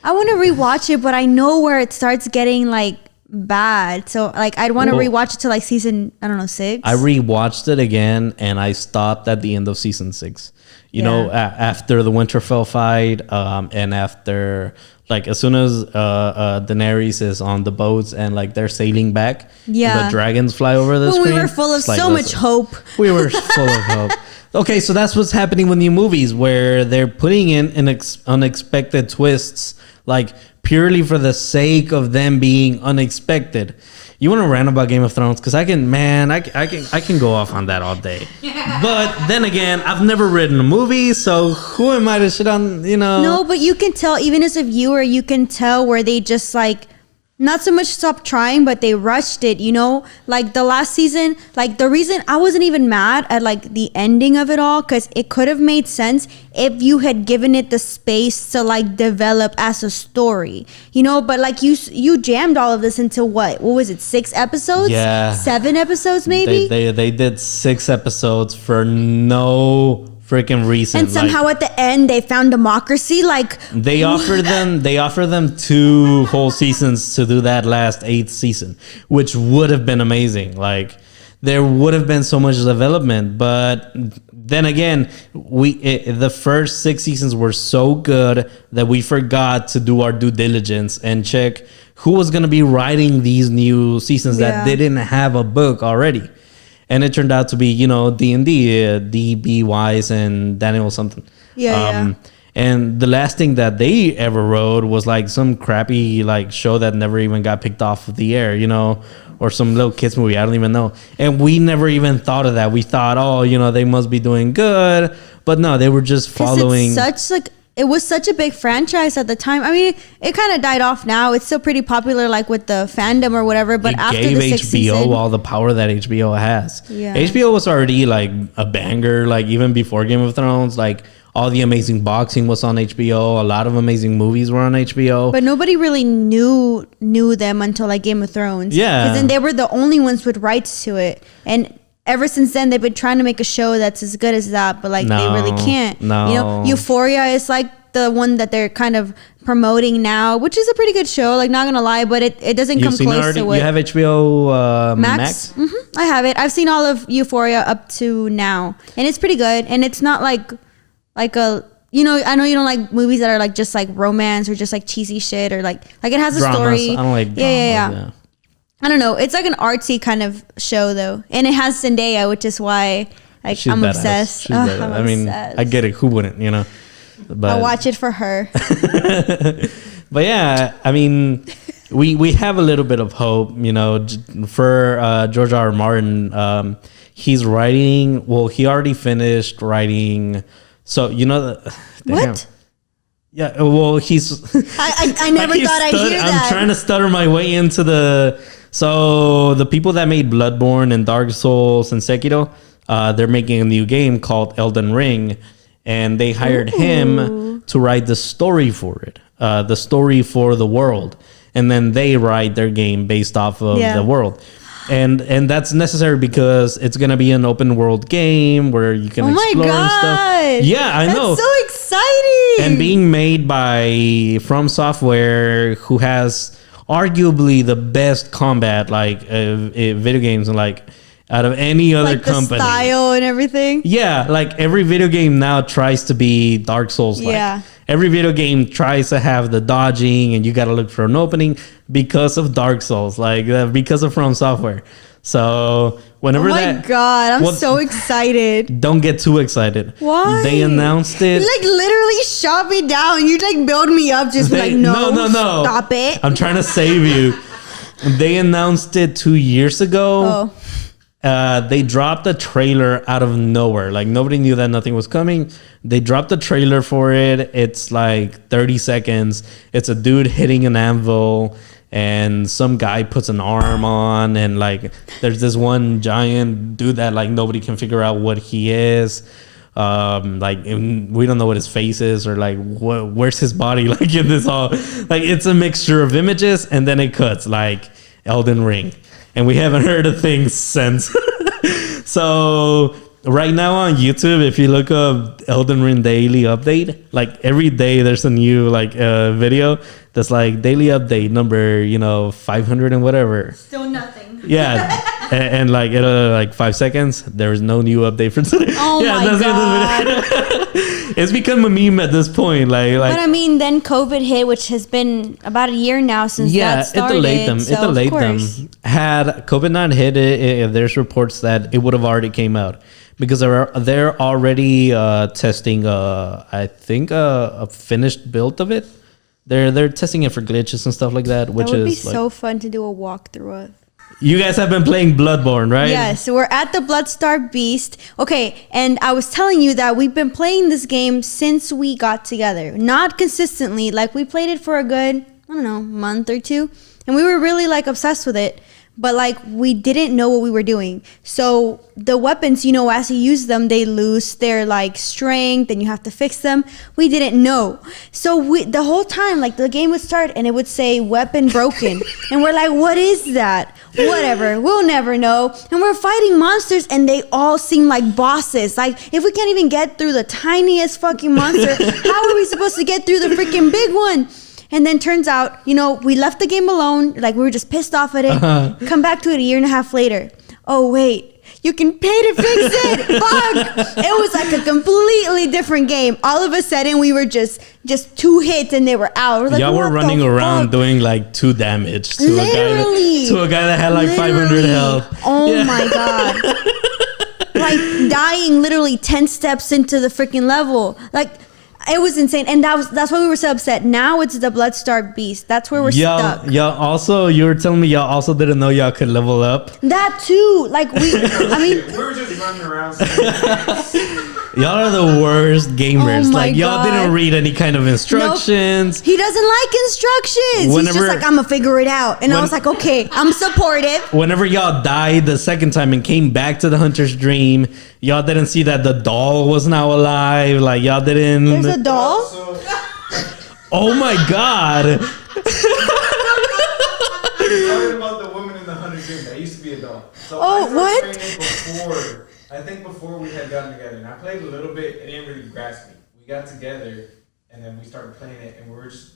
I want to rewatch it, but I know where it starts getting like bad. So like I'd want to Well, rewatch it to like season, I don't know, 6. I rewatched it again and I stopped at the end of season 6. You know, Yeah. after the Winterfell fight, and after like as soon as Daenerys is on the boats and like they're sailing back, Yeah. the dragons fly over the When screen. we were full of It's like, so much listen, hope. We were full of hope. Okay, so that's what's happening with new movies where they're putting in unexpected twists, like purely for the sake of them being unexpected. You want to rant about Game of Thrones? Because I can go off on that all day. But then again, I've never written a movie, so who am I to shit on? You know? No, but you can tell, even as a viewer, you can tell where they just like not so much stopped trying, but they rushed it, you know? Like the last season, like the reason I wasn't even mad at like the ending of it all, because it could have made sense if you had given it the space to like develop as a story, you know? But like you jammed all of this into what was it, 6 episodes? Yeah. 7 episodes maybe? They did 6 episodes for no freaking reason. And somehow at the end they found democracy. Like They offer them 2 whole seasons to do that last 8th season, which would have been amazing. Like there would have been so much development, but then again, the first 6 seasons were so good that we forgot to do our due diligence and check who was going to be writing these new seasons that Yeah. they didn't have a book already. And it turned out to be, you know, D&D, D.B. Wise and Daniel something. Yeah. And the last thing that they ever wrote was like some crappy like show that never even got picked off of the air, you know, or some little kids movie. I don't even know. And we never even thought of that. We thought, oh, you know, they must be doing good. But no, they were just 'Cause following. it's such like it was such a big franchise at the time. I mean, it kind of died off now. It's still pretty popular, like with the fandom or whatever. But It after gave the 6th HBO season, all the power that HBO has. Yeah. HBO was already like a banger, like even before Game of Thrones. Like all the amazing boxing was on HBO. A lot of amazing movies were on HBO. but nobody really knew them until like Game of Thrones. Yeah. because then they were the only ones with rights to it, and ever since then they've been trying to make a show that's as good as that, but like they really No, can't. no. You know, Euphoria is like the one that they're kind of promoting now, which is a pretty good show. Like not gonna lie, but it doesn't You've come seen it close already? to what You have HBO Max? I have it. I've seen all of Euphoria up to now, and it's pretty good. And it's not like a, you know, I know you don't like movies that are like just like romance or just like cheesy shit, or like it has a Dramas. story. I don't like yeah. dramas, I don't know. It's like an artsy kind of show though, and it has Zendaya, which is why like She's I'm badass. obsessed. She's Ugh, badass. I'm I mean, obsessed. I get it. Who wouldn't, you know? But I'll watch it for her. But yeah, I mean, we have a little bit of hope, you know, for George R. R. Martin. He's writing. Well, he already finished writing. So you know, What? Yeah. Well, he's. I never keep thought I'd hear that. I'm trying to stutter my way into the. So the people that made Bloodborne and Dark Souls and Sekiro, they're making a new game called Elden Ring, and they hired him to write the story for it, the story for the world. and then they write their game based off of the world. And that's necessary because it's gonna be an open world game where you can explore and stuff. Yeah, I know. That's so exciting. And being made by From Software, who has arguably the best combat video games and out of any other like the company. style and everything. Yeah, every video game now tries to be Dark Souls. Yeah. Every video game tries to have the dodging and you got to look for an opening because of Dark Souls, because of From Software. So whenever Oh my God, I'm so excited. Don't get too excited. Why? They announced it. You literally shot me down. You build me up just no. Stop it. I'm trying to save you. They announced it 2 years ago. Oh. They dropped a trailer out of nowhere. Nobody knew that nothing was coming. They dropped a trailer for it. It's 30 seconds. It's a dude hitting an anvil and some guy puts an arm on and there's this one giant dude that nobody can figure out what he is. We don't know what his face is or where's his body in this all. It's a mixture of images and then it cuts Elden Ring. And we haven't heard a thing since. So right now on YouTube, if you look up Elden Ring daily update, every day there's a new video that's daily update number 500 and whatever. Still nothing. Yeah. and it'll 5 seconds. There is no new update for today. Oh yeah, my God. It's become a meme at this point. But I mean, then COVID hit, which has been about a year now since that started. It delayed them. So it delayed of them. course. Had COVID not hit it, there's reports that it would have already came out because they're already testing. I think a finished build of it. They're testing it for glitches and stuff like that, which That would be is so fun to do a walkthrough of. You guys have been playing Bloodborne, right? Yes, we're at the Bloodstar Beast. Okay, and I was telling you that we've been playing this game since we got together. Not consistently. We played it for a good, month or two. And we were really obsessed with it. But we didn't know what we were doing. So the weapons, as you use them, they lose their strength and you have to fix them. We didn't know. So the whole time, the game would start and it would say weapon broken. And we're like, what is that? Whatever, we'll never know. And we're fighting monsters and they all seem like bosses. If we can't even get through the tiniest fucking monster, how are we supposed to get through the freaking big one? And then turns out, we left the game alone. We were just pissed off at it. Come back to it a year and a half later. Oh, wait. You can pay to fix it. Fuck. It was a completely different game. All of a sudden, we were just 2 hits and they were out. We're Y'all were what running the around fuck? doing 2 damage to Literally. a guy that had 500 health. Oh my God. Dying literally 10 steps into the freaking level. It was insane, and that's why we were so upset. Now it's the Bloodstar Beast. That's where we're stuck. Y'all also, you were telling me y'all also didn't know y'all could level up. That too, I mean, we were just running around. Y'all are the worst gamers. Oh my y'all God. didn't read any kind of instructions. he doesn't like instructions. He's just I'm gonna figure it out, and I was like, okay, I'm supportive. Whenever y'all died the second time and came back to the Hunter's Dream, y'all didn't see that the doll was now alive. Y'all didn't. There's a doll. Oh my God. Talking about the woman in the 100 Dream. That used to be a doll. So Oh, I started what? playing it I think before we had gotten together, and I played a little bit. It didn't really grasp me. We got together, and then we started playing it, and we were just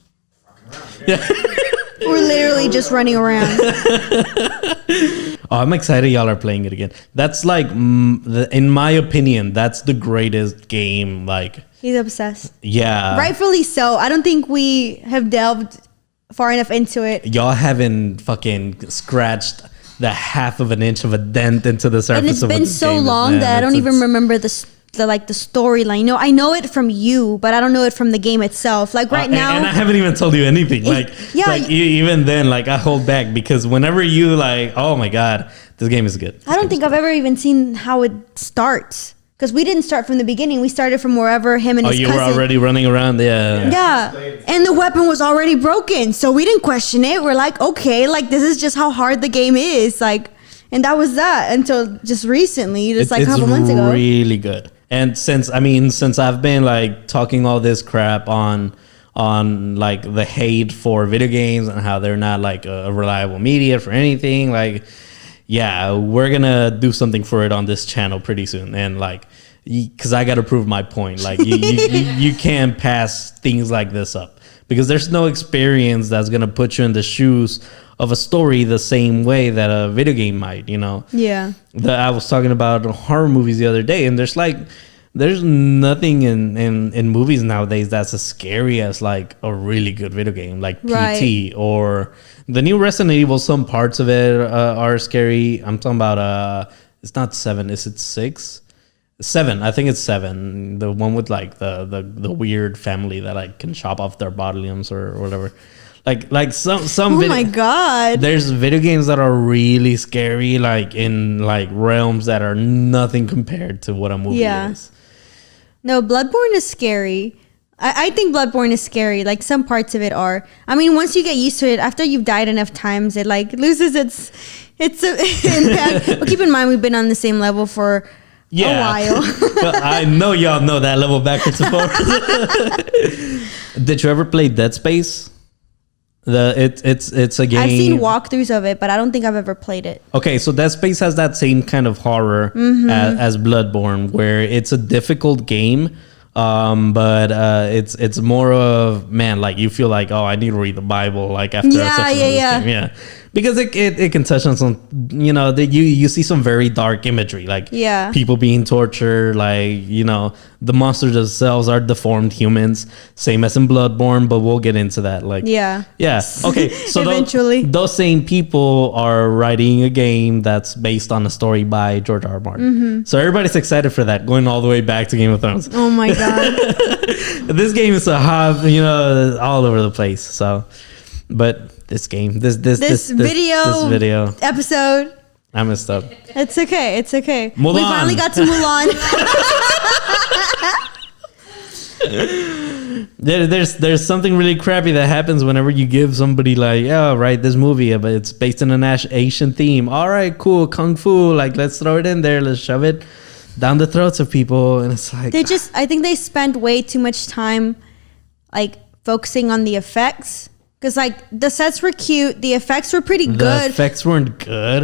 fucking around. Yeah. We're literally just running around. Oh, I'm excited y'all are playing it again. That's in my opinion, that's the greatest game. He's obsessed. Yeah. Rightfully so. I don't think we have delved far enough into it. Y'all haven't fucking scratched the half of an inch of a dent into the surface And it's of what been this so game is, long man. that I don't even It's- remember the storyline. I know it from you, but I don't know it from the game itself. Right now, and I haven't even told you anything. yeah. Even then, I hold back because whenever you oh my God, this game is good. I don't think I've ever even seen how it starts. Because we didn't start from the beginning. We started from wherever him and his you cousin. were already running around, yeah. Yeah. And the weapon was already broken. So we didn't question it. We're like, okay, this is just how hard the game is. And that was that until just recently, just a couple months ago. It's really good. And since I've been talking all this crap on on like the hate for video games and how they're not like a reliable media for anything. Like, yeah, we're gonna do something for it on this channel pretty soon, and like, because I got to prove my point. Like, you can't pass things like this up because there's no experience that's gonna put you in the shoes of a story the same way that a video game might. You know? Yeah. I was talking about horror movies the other day, and there's nothing in movies nowadays that's as scary as like a really good video game, like PT or the new Resident Evil. Some parts of it are scary. I'm talking about it's not 7, is it 6? 7, I think it's 7. The one with like the weird family that like can chop off their body limbs or whatever. Like some. Oh my god! There's video games that are really scary, like in like realms that are nothing compared to what a movie is. No, Bloodborne is scary. I think Bloodborne is scary. Like some parts of it are. I mean, once you get used to it, after you've died enough times, it like loses its impact. But keep in mind, we've been on the same level for a while. But I know y'all know that level backwards and forwards. Did you ever play Dead Space? It's a game. I've seen walkthroughs of it, but I don't think I've ever played it. Okay, so Dead Space has that same kind of horror as Bloodborne, where it's a difficult game, but it's more of, man, like you feel like, oh, I need to read the Bible like after a session of this game. Yeah. Because it can touch on some, you know, that you see some very dark imagery, like people being tortured, like, you know, the monsters themselves are deformed humans, same as in Bloodborne, but we'll get into that. Like, yeah. Okay, so eventually those same people are writing a game that's based on a story by George R. R. Martin. So everybody's excited for that, going all the way back to Game of Thrones. Oh my god, this game is a hub, you know, all over the place. So, but. This video episode. I messed up. It's okay. Mulan. We finally got to Mulan. There's something really crappy that happens whenever you give somebody like, yeah, right, this movie, but it's based on an Asian theme. All right, cool, kung fu. Like, let's throw it in there. Let's shove it down the throats of people, and it's like I think they spent way too much time, like focusing on the effects. Because, like, the sets were cute. The effects were pretty good. The effects weren't good.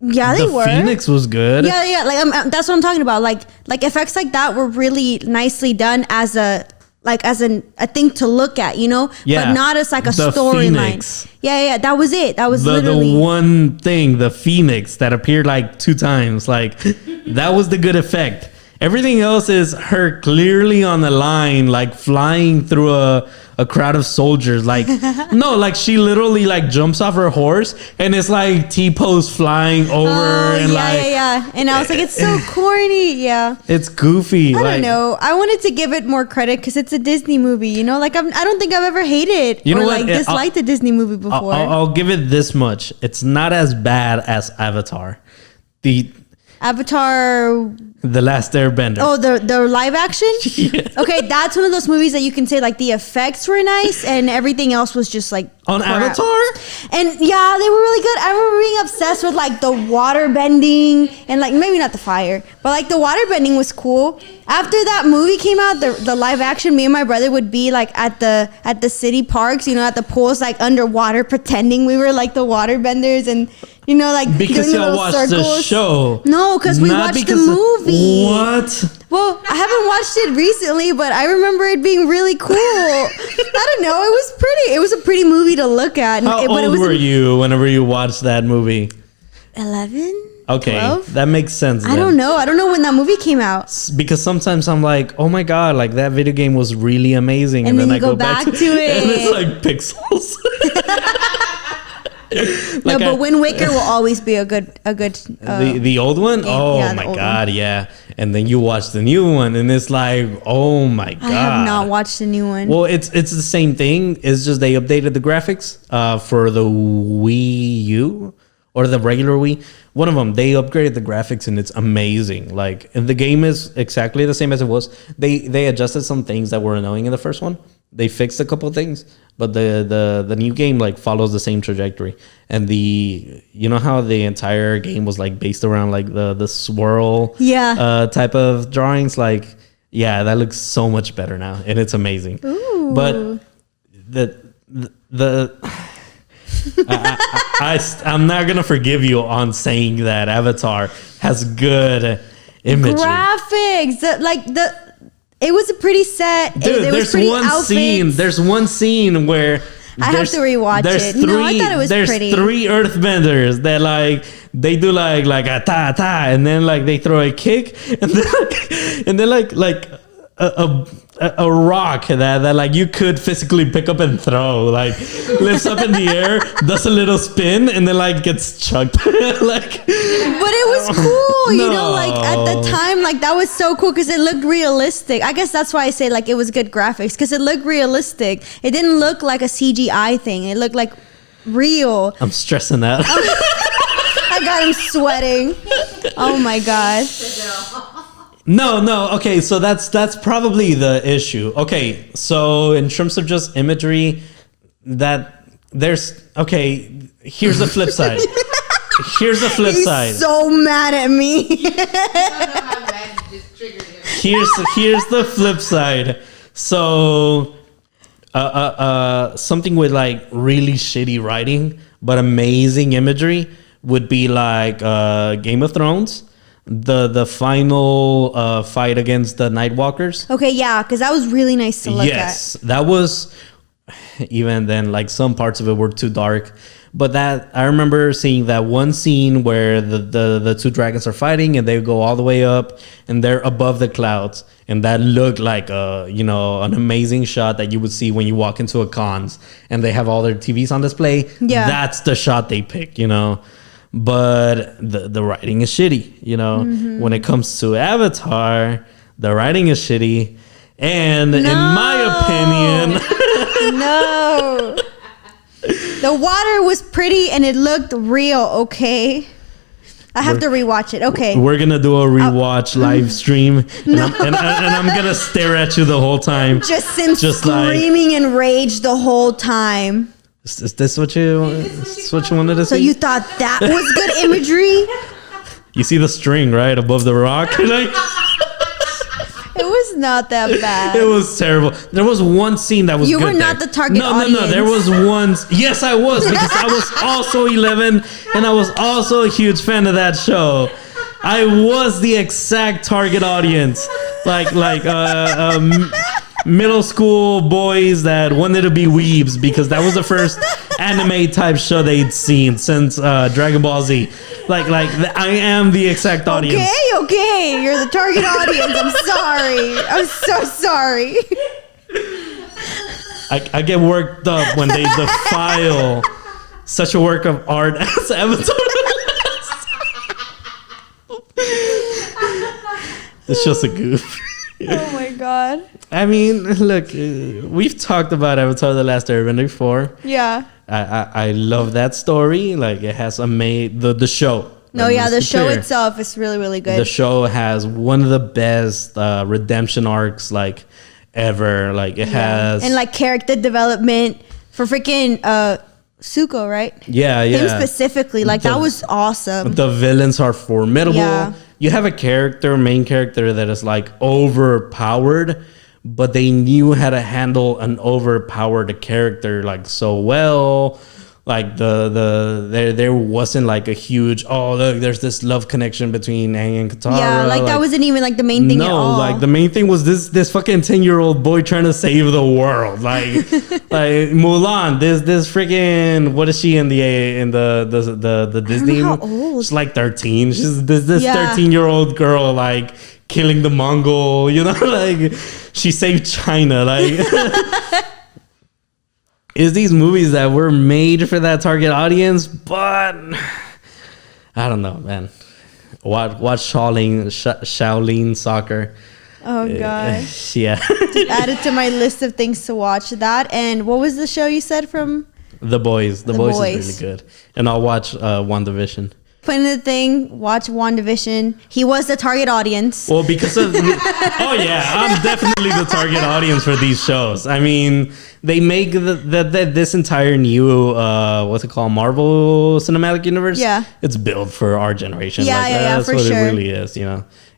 Yeah, they were. The Phoenix was good. Yeah. Like, that's what I'm talking about. Like effects like that were really nicely done as a thing to look at, you know? Yeah. But not as, like, a storyline. Yeah. That was it. That was literally... The one thing, the Phoenix, that appeared, like, 2 times. Like, that was the good effect. Everything else is her clearly on the line, like, flying through a crowd of soldiers. Like, no, like she literally like jumps off her horse and it's like T-pose flying over yeah. And I was like, it's so corny. Yeah. It's goofy. I don't know. I wanted to give it more credit because it's a Disney movie, you know? Like I don't think I've ever hated or like disliked a Disney movie before. I'll give it this much. It's not as bad as Avatar. The Last Airbender. Oh, the live action? Yes. Okay, that's one of those movies that you can say like the effects were nice and everything else was just like on crap. Avatar? And yeah, they were really good. I remember being obsessed with like the water bending and like maybe not the fire, but like the water bending was cool. After that movie came out, the live action, me and my brother would be like at the city parks, you know, at the pools, like underwater, pretending we were like the water benders and you know, like because y'all watched circles. The show. No, because we watched the movie. What? Well, I haven't watched it recently, but I remember it being really cool. I don't know. It was pretty. It was a pretty movie to look at. How old were you whenever you watched that movie? 11. Okay, 12? That makes sense. I don't know. I don't know when that movie came out. Because sometimes I'm like, oh my god, like that video game was really amazing, and then I go back to it, and it's like pixels. Like but Wind Waker will always be a good. The old one. Game. Oh yeah, my god, yeah. And then you watch the new one, and it's like, oh my god. I have not watched the new one. Well, it's the same thing. It's just they updated the graphics for the Wii U or the regular Wii. One of them, they upgraded the graphics, and it's amazing. Like, and the game is exactly the same as it was. They adjusted some things that were annoying in the first one. They fixed a couple things, but the new game like follows the same trajectory. And you know how the entire game was like based around like the swirl type of drawings. Like, yeah, that looks so much better now, and it's amazing. Ooh. But the I'm not gonna forgive you on saying that Avatar has good imagery. Graphics, it was a pretty set. Dude, there was there's pretty one outfits. scene. There's one scene where I have to rewatch it. No, I thought it was there's pretty. three earthbenders that like they do like a ta ta, and then like they throw a kick, and then like a rock that like you could physically pick up and throw, like lifts up in the air, does a little spin, and then like gets chucked. Like, But it was cool, you know, No. like at the time, like that was so cool because it looked realistic. I guess that's why I say like it was good graphics because it looked realistic. It didn't look like a CGI thing. It looked like real. I'm stressing that. I got him sweating. Oh my god. No. Okay, so that's probably the issue. Okay, so in terms of just imagery, here's the flip side. Here's the flip He's side. so mad at me. I don't know how bad you just triggered him. Here's the flip side. So something with like really shitty writing but amazing imagery would be like Game of Thrones. The final fight against the Nightwalkers. Okay, yeah, because that was really nice to look Yes, that was. Even then, like some parts of it were too dark, but that I remember seeing that one scene where the two dragons are fighting and they go all the way up and they're above the clouds, and that looked like an amazing shot that you would see when you walk into a cons and they have all their TVs on display. Yeah. That's the shot they pick, but the writing is shitty. When it comes to Avatar, the writing is shitty, and in my opinion. at. No. The water was pretty and it looked real, okay? I have to rewatch it. Okay. We're gonna do a rewatch live stream, and I'm gonna stare at you the whole time. Just him Just like- screaming in rage the whole time. Is this what you wanted to see? So you thought that was good imagery? You see the string right above the rock? Like, It was not that bad. it was terrible. There was one scene that was You good were not there. the target No. audience. There was one. Yes, I was, because I was also 11 and I was also a huge fan of that show. I was the exact target audience, like middle school boys that wanted to be weebs, because that was the first anime type show they'd seen since Dragon Ball Z. Like I am the exact audience. Okay. You're the target audience. I'm sorry. I'm so sorry. I get worked up when they defile such a work of art as Avatar. It's just a goof. Oh my god. I mean, look, we've talked about Avatar: The Last Airbender before. Yeah. I love that story. Like, it has the show. No, Let me yeah, just the be show clear. itself is really, really good. The show has one of the best redemption arcs like ever. Like, it has and like character development for freaking Zuko, right? yeah. Him specifically, like The- that was awesome. The villains are formidable. Yeah. You have a main character that is like overpowered, but they knew how to handle an overpowered character like so well. Like there wasn't like a huge, oh look, there's this love connection between Aang and Katara. Yeah, like that wasn't even like the main thing at all. No, like the main thing was this fucking 10-year-old boy trying to save the world. Like like Mulan, this freaking, what is she in the Disney? how movie? old. She's like 13. She's this Yeah. 13-year-old girl like killing the Mongol, like she saved China. Like is these movies that were made for that target audience, but I don't know, man. Watch Shaolin Soccer. Oh god. Yeah. Add it to my list of things to watch. That and what was the show you said from? The Boys. The Boys Boys. is really good. And I'll watch WandaVision. Put in the thing, watch WandaVision. He was the target audience. Well, because of oh yeah, I'm definitely the target audience for these shows. I mean, they make this entire new what's it called, Marvel Cinematic Universe. Yeah. It's built for our generation. Yeah, like, yeah, that's for what sure. it really is.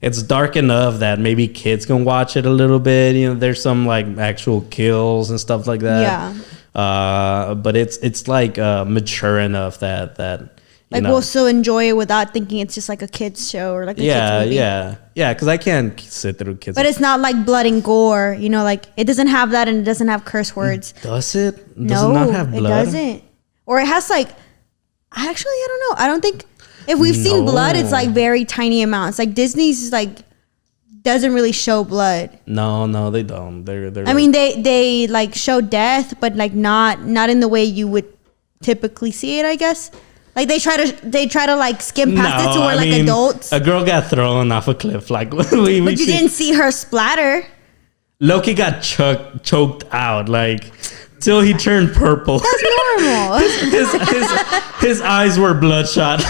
It's dark enough that maybe kids can watch it a little bit. There's some like actual kills and stuff like that. Yeah. But it's like mature enough that Like we'll still enjoy it without thinking it's just like a kids show or like a kids movie. Yeah. Because I can't sit through kids. But it's not like blood and gore, you know, like it doesn't have that and it doesn't have curse words. Does it? No, it not have blood? It doesn't. Or it has like, I don't know. I don't think if we've seen blood, it's like very tiny amounts. Like Disney's like doesn't really show blood. No, they don't. They're I mean, they like show death, but like not in the way you would typically see it, I guess. Like they try to like skim past it to where like adults. A girl got thrown off a cliff. Like but you didn't see her splatter. Loki got choked out like till he turned purple. That's normal. his eyes were bloodshot.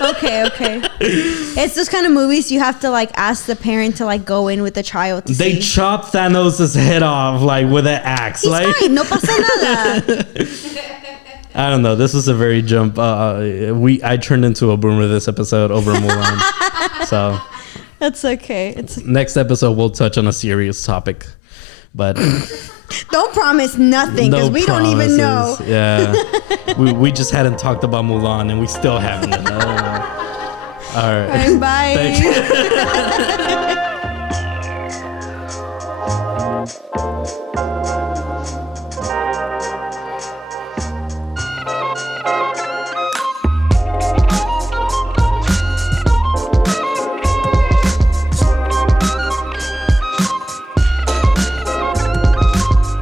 Okay. It's those kind of movies you have to like ask the parent to like go in with the child to They see. chopped Thanos' head off like with an axe. He's like fine. No pasa nada. I don't know. This was a very jump. I turned into a boomer this episode over Mulan. So That's okay. It's next episode we'll touch on a serious topic, but don't promise nothing because we don't even know. Yeah, we just hadn't talked about Mulan and we still haven't. All right. All right, bye. Thank you.